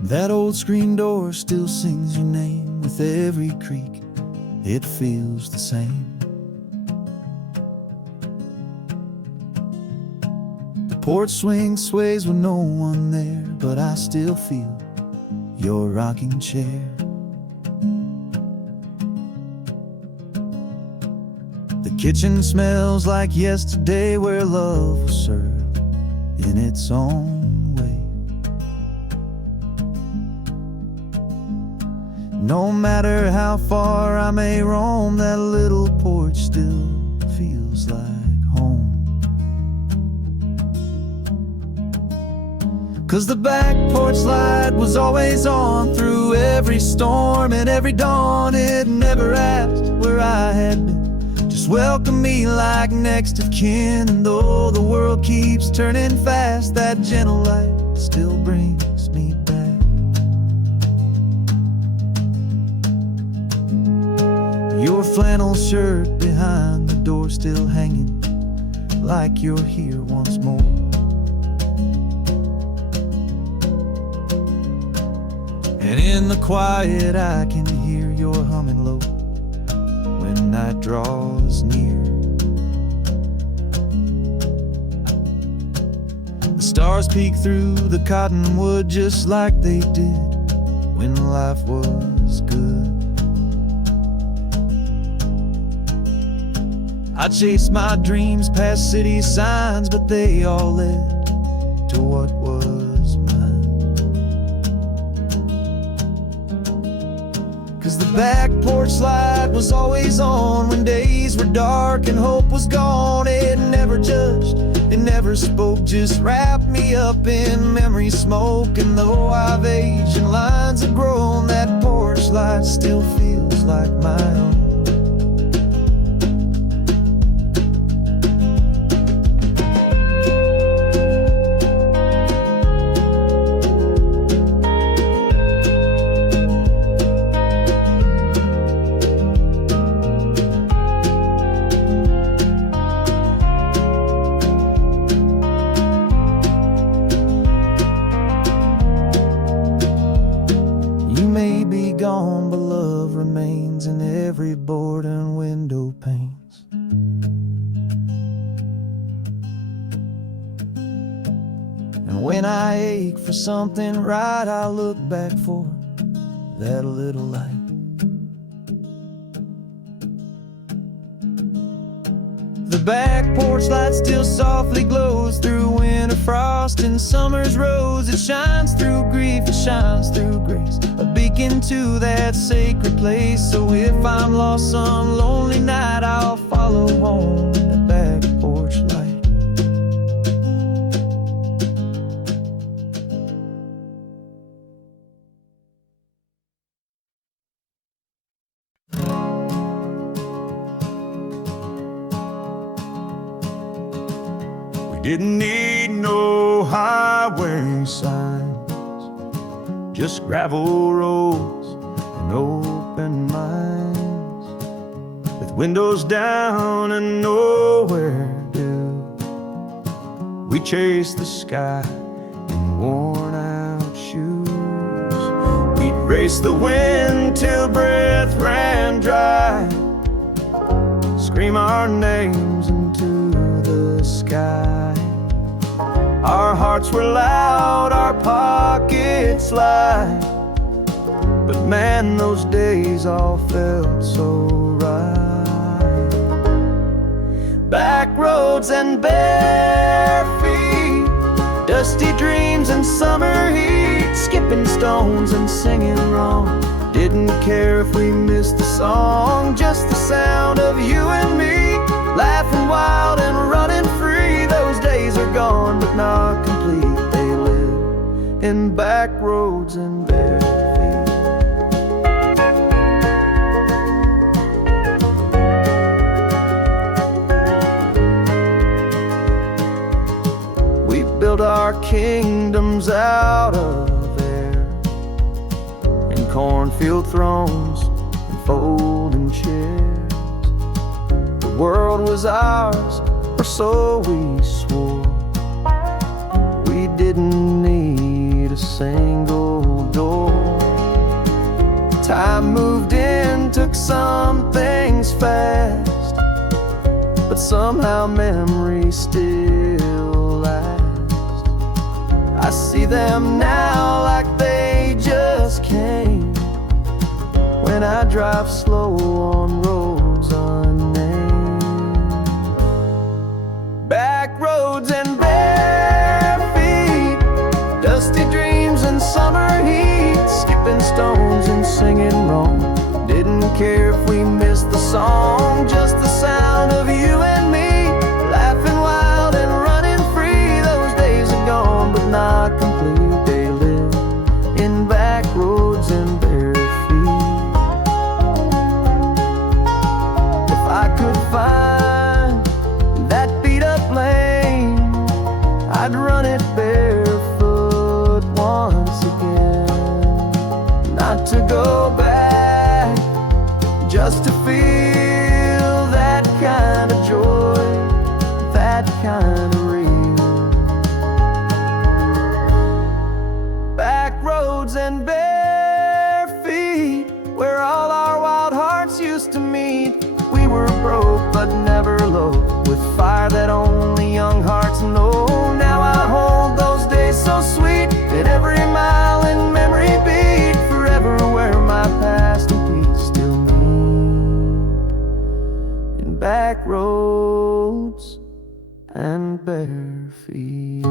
That old screen door still sings your name with every creak. It feels the same. The porch swing sways with no one there, but I still feel your rocking chair. The kitchen smells like yesterday, where love was served in its own way. No matter how far I may roam, that little porch still feels like home. 'Cause the back porch light was always on through every storm and every dawn. It never asked where I had been, just welcomed me like next of kin. And though the world keeps turning fast, that gentle light still brings me back. Your flannel shirt behind the door still hanging, like you're here once more. And in the quiet I can hear your humming low when night draws near. The stars peek through the cottonwood just like they did when life was good. I chased my dreams past city signs, but they all led to what was mine. 'Cause the back porch light was always on when days were dark and hope was gone. It never judged, it never spoke, just wrapped me up in memory smoke. And though I've aged and lines have grown, that porch light still feels like my own. Gone, but love remains in every board and window panes. And when I ache for something right, I look back for that little light. The back porch light still softly glows through winter frost and summer's rose. It shines through grief, it shines through grace, a beacon to that sacred place. So if I'm lost some lonely night, I'll follow home the back porch light. Didn't need no highway signs, just gravel roads and open minds, with windows down and nowhere due. We chased the sky in worn out shoes. We'd race the wind till breath ran dry, scream our names into the sky. Our hearts were loud, our pockets light, but man, those days all felt so right. Back roads and bare feet, dusty dreams and summer heat, skipping stones and singing wrong. Didn't care if we missed the song, just the sound of you and me, laughing wild and running free. Those days are gone, but not complete. They live in back roads and bare feet. We built our kingdoms out of air, in cornfield thrones and folding chairs. The world was ours, or so we swore. We didn't need a single door. Time moved in, took some things fast, but somehow memories still last. I see them now like they just came, when I drive slow on roads unnamed. Back roads and bare feet, dusty dreams and summer heat, skipping stones and singing wrong. Didn't care if we missed the song, just the sound of you and me, laughing wild and running free. Those days are gone, but not complete. They live in back roads and bare feet. If I could find that beat up lane, I'd run it barefoot once again. Not to go back, just to feel that kind of joy, that kind of real. Back roads and bare feet, where all our wild hearts used to meet. We were broke but never low, with fire that only young hearts know. Now I hold those days so sweet, that every mile in memory beat, forever where my past and peace still meet. In back roads and bare feet.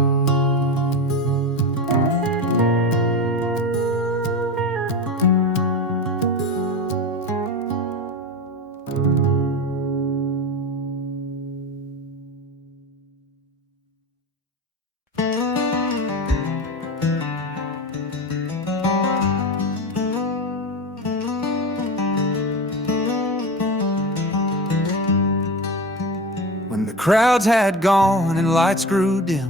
crowds had gone and lights grew dim,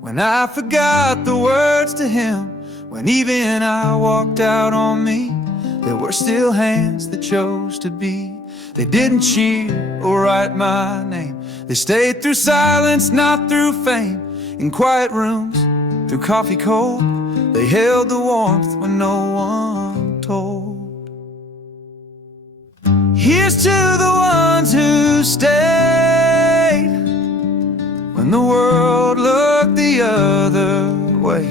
when I forgot the words to him, when even I walked out on me, there were still hands that chose to be. They didn't cheer or write my name. They stayed through silence, not through fame. In quiet rooms, through coffee cold, they held the warmth when no one told. Here's to the ones who stayed when the world looked the other way.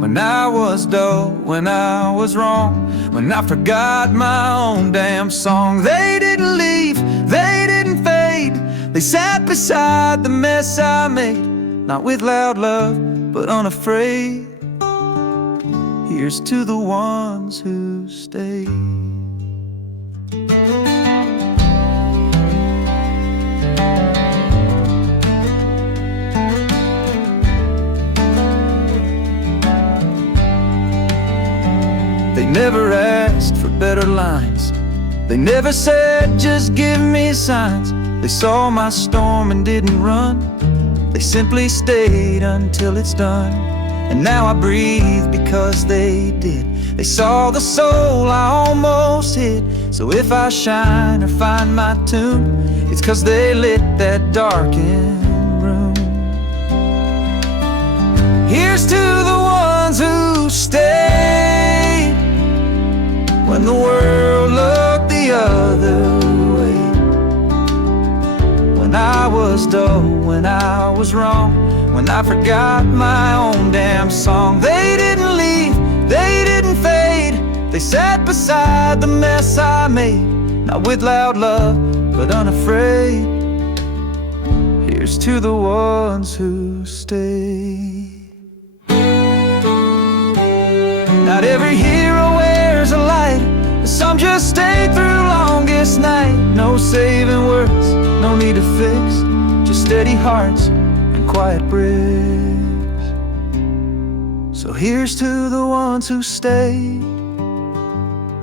When I was dull, when I was wrong, when I forgot my own damn song. They didn't leave, they didn't fade. They sat beside the mess I made, not with loud love, but unafraid. Here's to the ones who stayed. They never asked for better lines. They never said, just give me signs. They saw my storm and didn't run. They simply stayed until it's done. And now I breathe because they did. They saw the soul I almost hid. So if I shine or find my tune, it's 'cause they lit that darkened room. Here's to the ones who stayed when the world looked the other way. When I was dull, when I was wrong, when I forgot my own damn song. They didn't leave, they didn't fade. They sat beside the mess I made, not with loud love, but unafraid. Here's to the ones who stayed. Not every hero wears a light, some just stay through longest night. No saving words, no need to fix, just steady hearts and quiet bricks. So here's to the ones who stayed,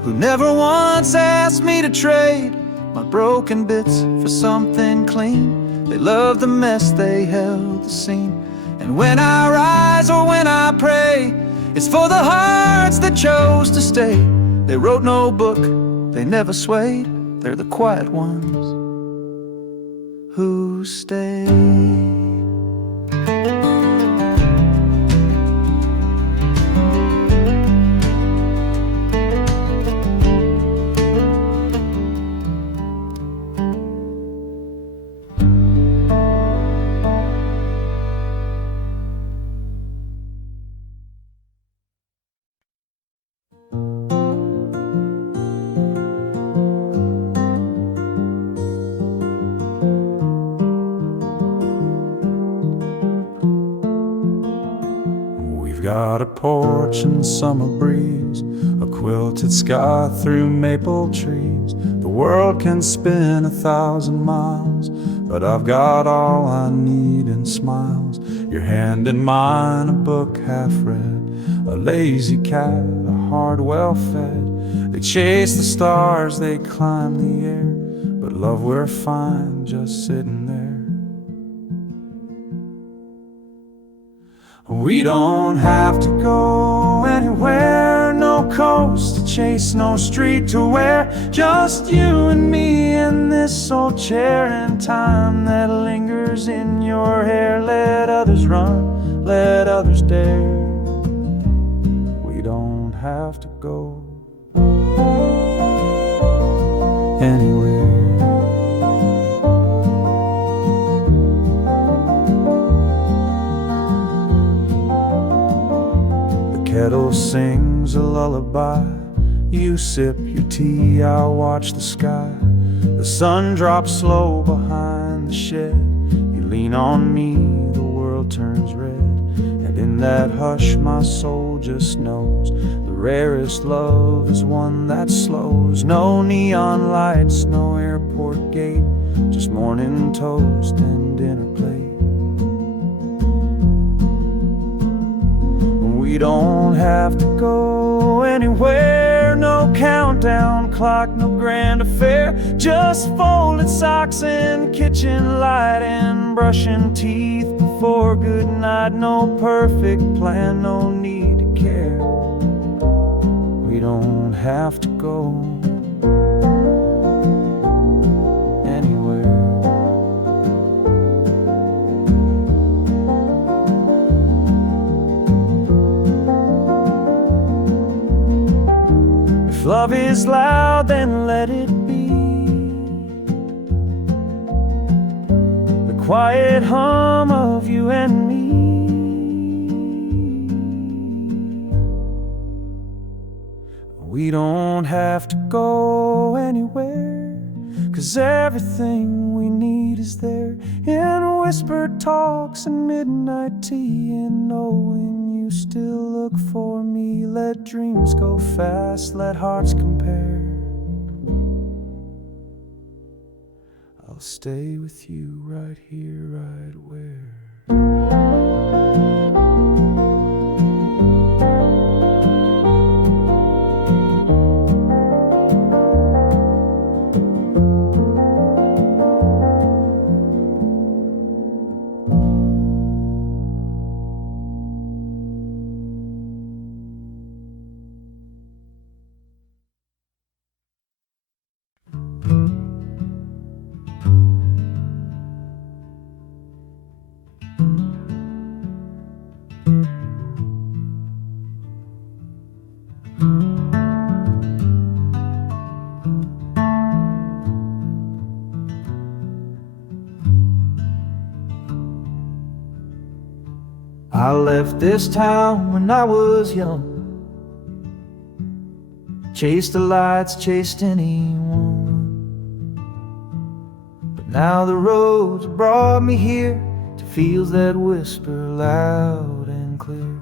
who never once asked me to trade my broken bits for something clean. They loved the mess, they held the scene. And when I rise or when I pray, it's for the hearts that chose to stay. They wrote no book, they never swayed. They're the quiet ones who stayed. Got a porch and summer breeze, a quilted sky through maple trees. The world can spin 1,000 miles, but I've got all I need in smiles. Your hand in mine, a book half read, a lazy cat, a heart well fed. They chase the stars, they climb the air, but love, we're fine just sitting there. We don't have to go anywhere, no coast to chase, no street to wear. Just you and me in this old chair, and time that lingers in your hair. Let others run, let others dare. We don't have to go anywhere. Kettle sings a lullaby. You sip your tea, I'll watch the sky. The sun drops slow behind the shed. You lean on me, the world turns red. And in that hush my soul just knows the rarest love is one that slows. No neon lights, no airport gate, just morning toast and dinner plate. We don't have to go anywhere, there, no countdown clock, no grand affair, just folded socks and kitchen light and brushing teeth before good night. No perfect plan, no need to care. We don't have to go anywhere. If love is loud, then let it be the quiet hum of you and me. We don't have to go anywhere, 'cause everything we need is there, in whispered talks and midnight tea, and knowing you still look for me. Let dreams go fast, let hearts compare. I'll stay with you right here, right where. I left this town when I was young, chased the lights, chased anyone. But now the roads brought me here to fields that whisper loud and clear.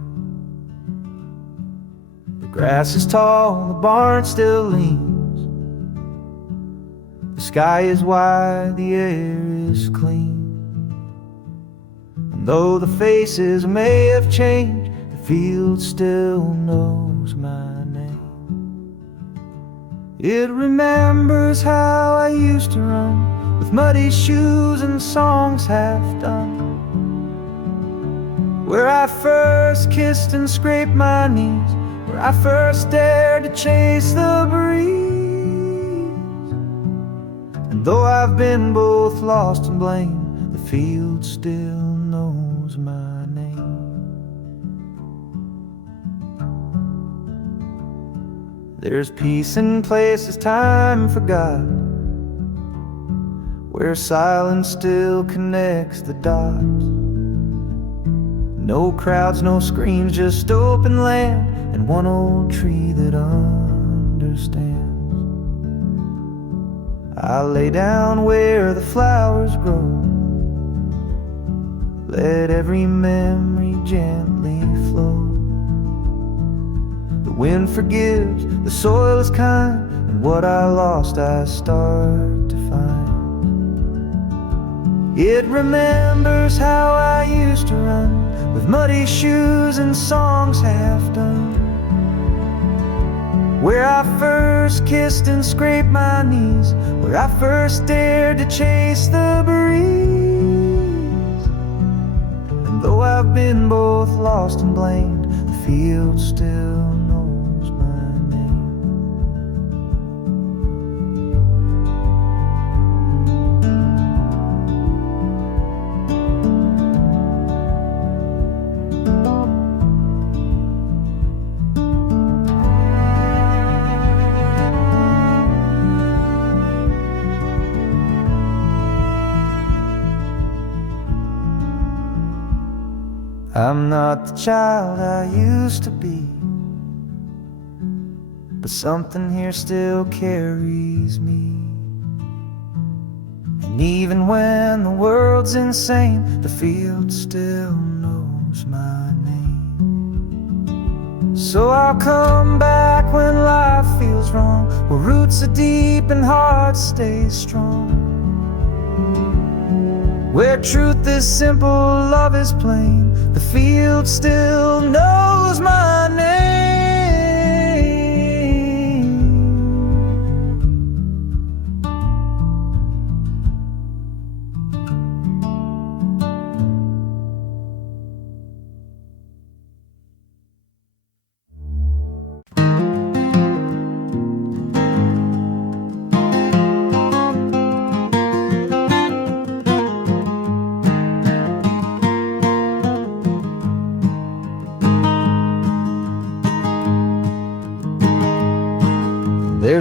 The grass is tall, the barn still leans, the sky is wide, the air is clean. Though the faces may have changed, the field still knows my name. It remembers how I used to run, with muddy shoes and songs half done, where I first kissed and scraped my knees, where I first dared to chase the breeze. And though I've been both lost and blamed, the field still knows my name. There's peace in places time forgot, where silence still connects the dots. No crowds, no screams, just open land and one old tree that understands. I lay down where the flowers grow, let every memory gently flow. The wind forgives, the soil is kind, and what I lost I start to find. It remembers how I used to run, with muddy shoes and songs half done, where I first kissed and scraped my knees, where I first dared to chase the breeze. Though I've been both lost and blamed, the field still knows my name. I'm not the child I used to be, but something here still carries me. And even when the world's insane, the field still knows my name. So I'll come back when life feels wrong, where roots are deep and hearts stay strong, where truth is simple, love is plain. The field still knows my name.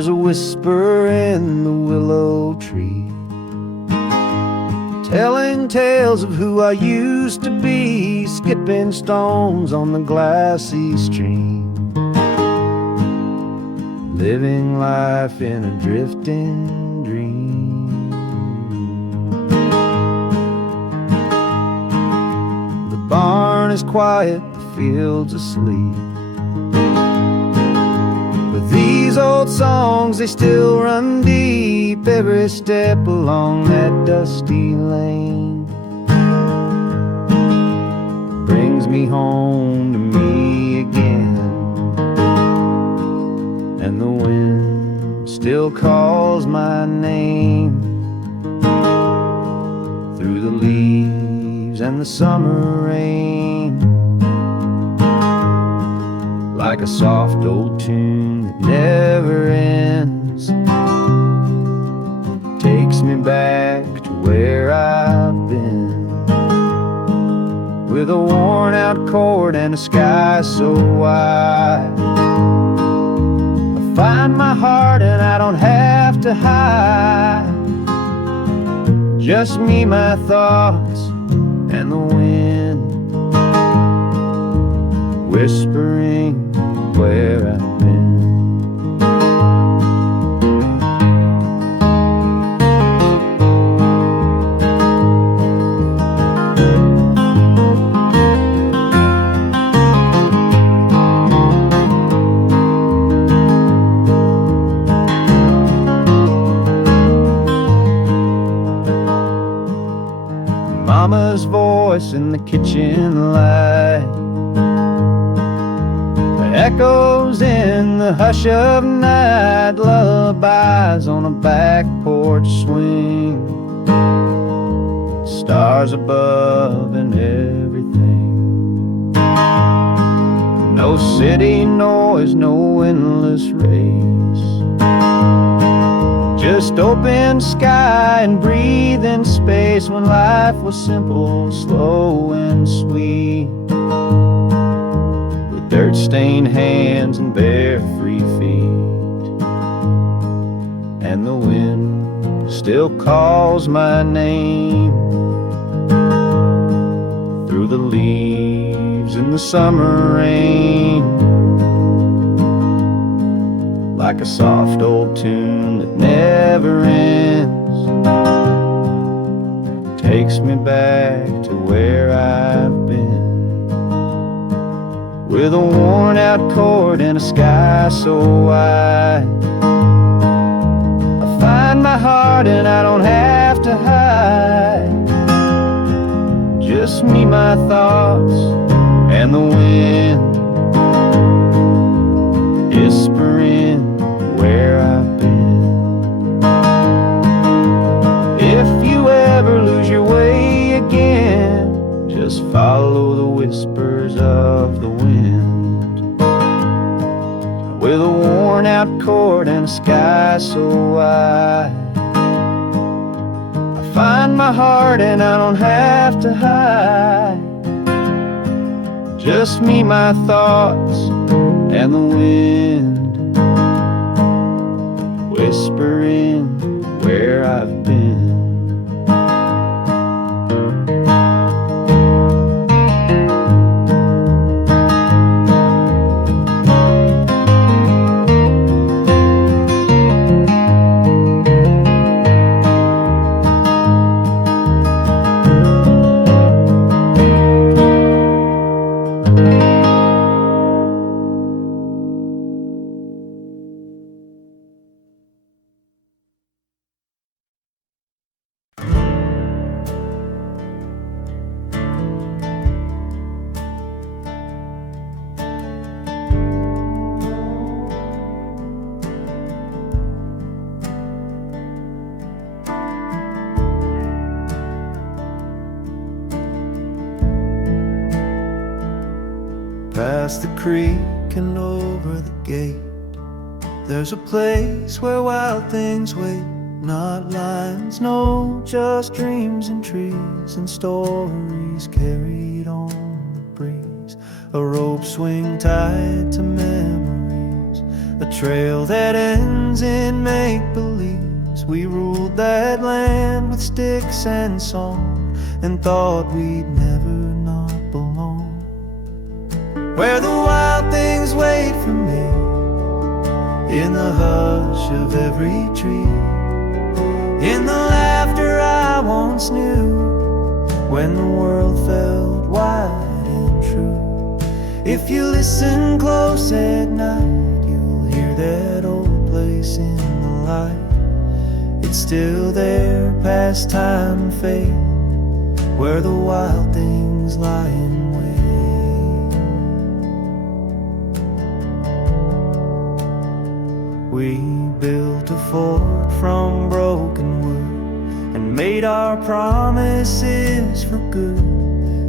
there's a whisper in the willow tree, telling tales of who I used to be, skipping stones on the glassy stream, living life in a drifting dream. The barn is quiet, the field's asleep, but these old songs, they still run deep. Every step along that dusty lane brings me home to me again, and the wind still calls my name through the leaves and the summer rain, like a soft old tune that never ends, takes me back to where I've been, with a worn out chord and a sky so wide. I find my heart and I don't have to hide, just me, my thoughts, and the wind whispering where I've been. Mama's voice in the kitchen light echoes in the hush of night, lullabies on a back porch swing, stars above and everything. No city noise, no endless race, just open sky and breathing space, when life was simple, slow and sweet, with dirt-stained hands and bare free feet, and the wind still calls my name through the leaves in the summer rain, like a soft old tune that never ends, takes me back to where I've been, with a worn out chord and a sky so wide. I find my heart and I don't have to hide, just me, my thoughts, and the wind whispering where I've been. If you ever lose your way again, just follow the whispers of the wind, with a worn out chord and a sky so wide. I find my heart and I don't have to hide, just me, my thoughts, and the wind whispering where I've been. Past the creek and over the gate, there's a place where wild things wait. Not lines, no, just dreams and trees and stories carried on the breeze. A rope swing tied to memories, a trail that ends in make-believes. We ruled that land with sticks and song, and thought we'd never not belong. Where the wild things wait for me, in the hush of every tree, in the laughter I once knew, when the world felt wide and true. If you listen close at night, you'll hear that old place in the light. It's still there, past time and fate, where the wild things lie in wait. We built a fort from broken wood, and made our promises for good.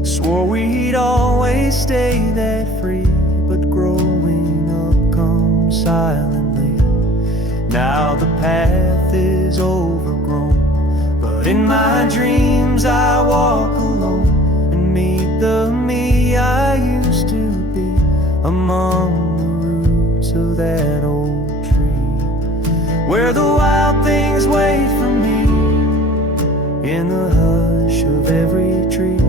Swore we'd always stay that free, but growing up comes silently. Now the path is overgrown, but in my dreams I walk alone and meet the me I used to be, among the roots of that old tree. Where the wild things wait for me, in the hush of every tree,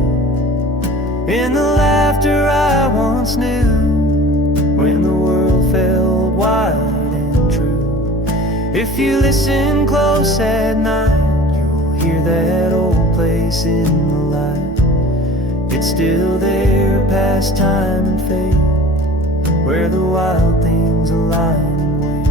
in the laughter I once knew, when the world felt wide and true. If you listen close at night, you'll hear that old place in the light. It's still there, past time and fate, where the wild things align and wait.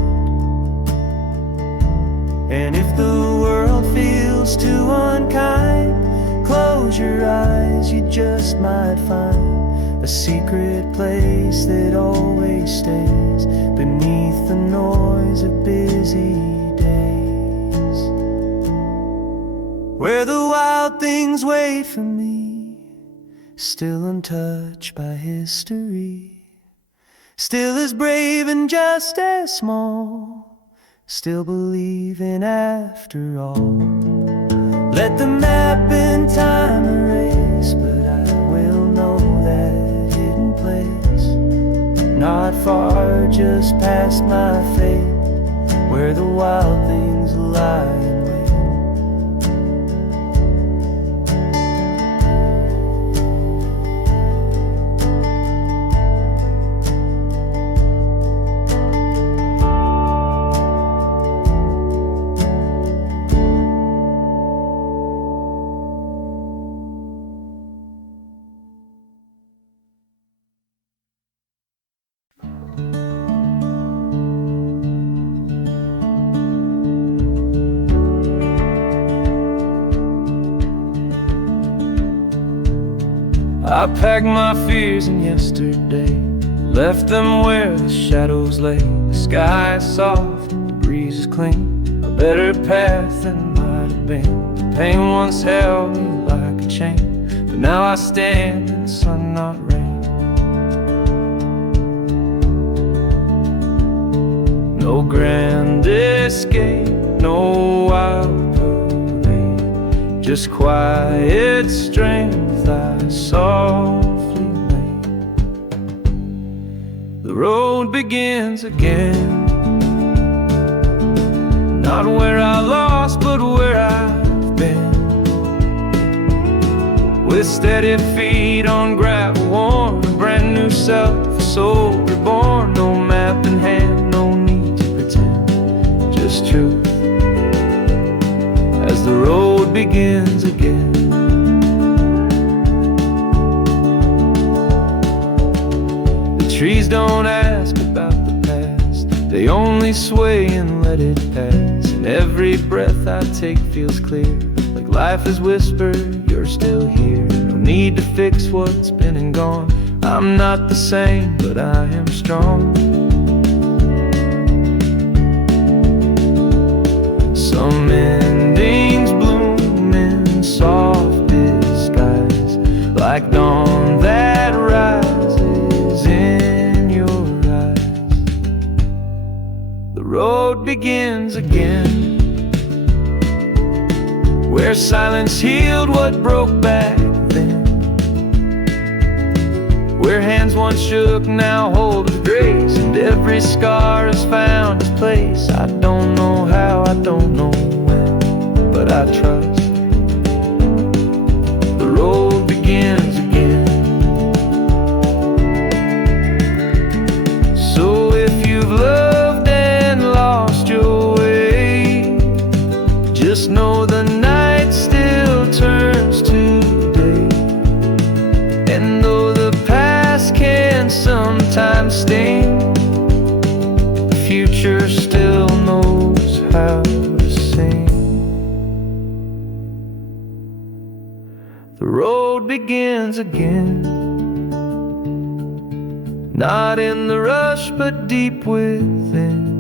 And if the world feels too unkind, close your eyes, you just might find a secret place that always stays beneath the noise of busy days. Where the wild things wait for me, still untouched by history, still as brave and just as small, still believing after all. Let the map in time erase, but I will know that hidden place, not far, just past my fate, where the wild things lie and I packed my fears in yesterday, left them where the shadows lay. The sky is soft, the breeze is clean, a better path than might have been. The pain once held me like a chain, but now I stand in sun, not rain. No grand escape, no wild parade, just quiet strength I softly made. The road begins again, not where I lost, but where I've been. With steady feet on gravel worn, a brand new self, a soul reborn. No map in hand, no need to pretend, just truth as the road begins again. Trees don't ask about the past, they only sway and let it pass. And every breath I take feels clear, like life is whispered, you're still here. No need to fix what's been and gone. I'm not the same, but I am strong. Some endings bloom in soft disguise, like dawn that rises in your eyes. The road begins again, where silence healed what broke back then, Where hands once shook now hold with grace, and every scar has found its place. I don't know how, I don't know when, but I trust the road begins again. So if you've loved and lost your way, just know the night still turns to day. And though the past can sometimes sting, the future still knows how to sing. The road begins again, not in the rush but deep within.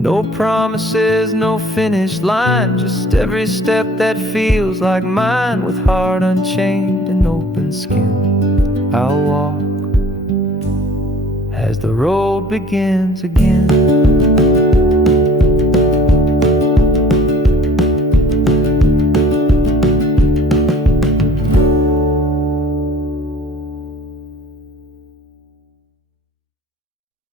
No promises, no finish line, just every step that feels like mine. With heart unchained and open skin, I'll walk as the road begins again.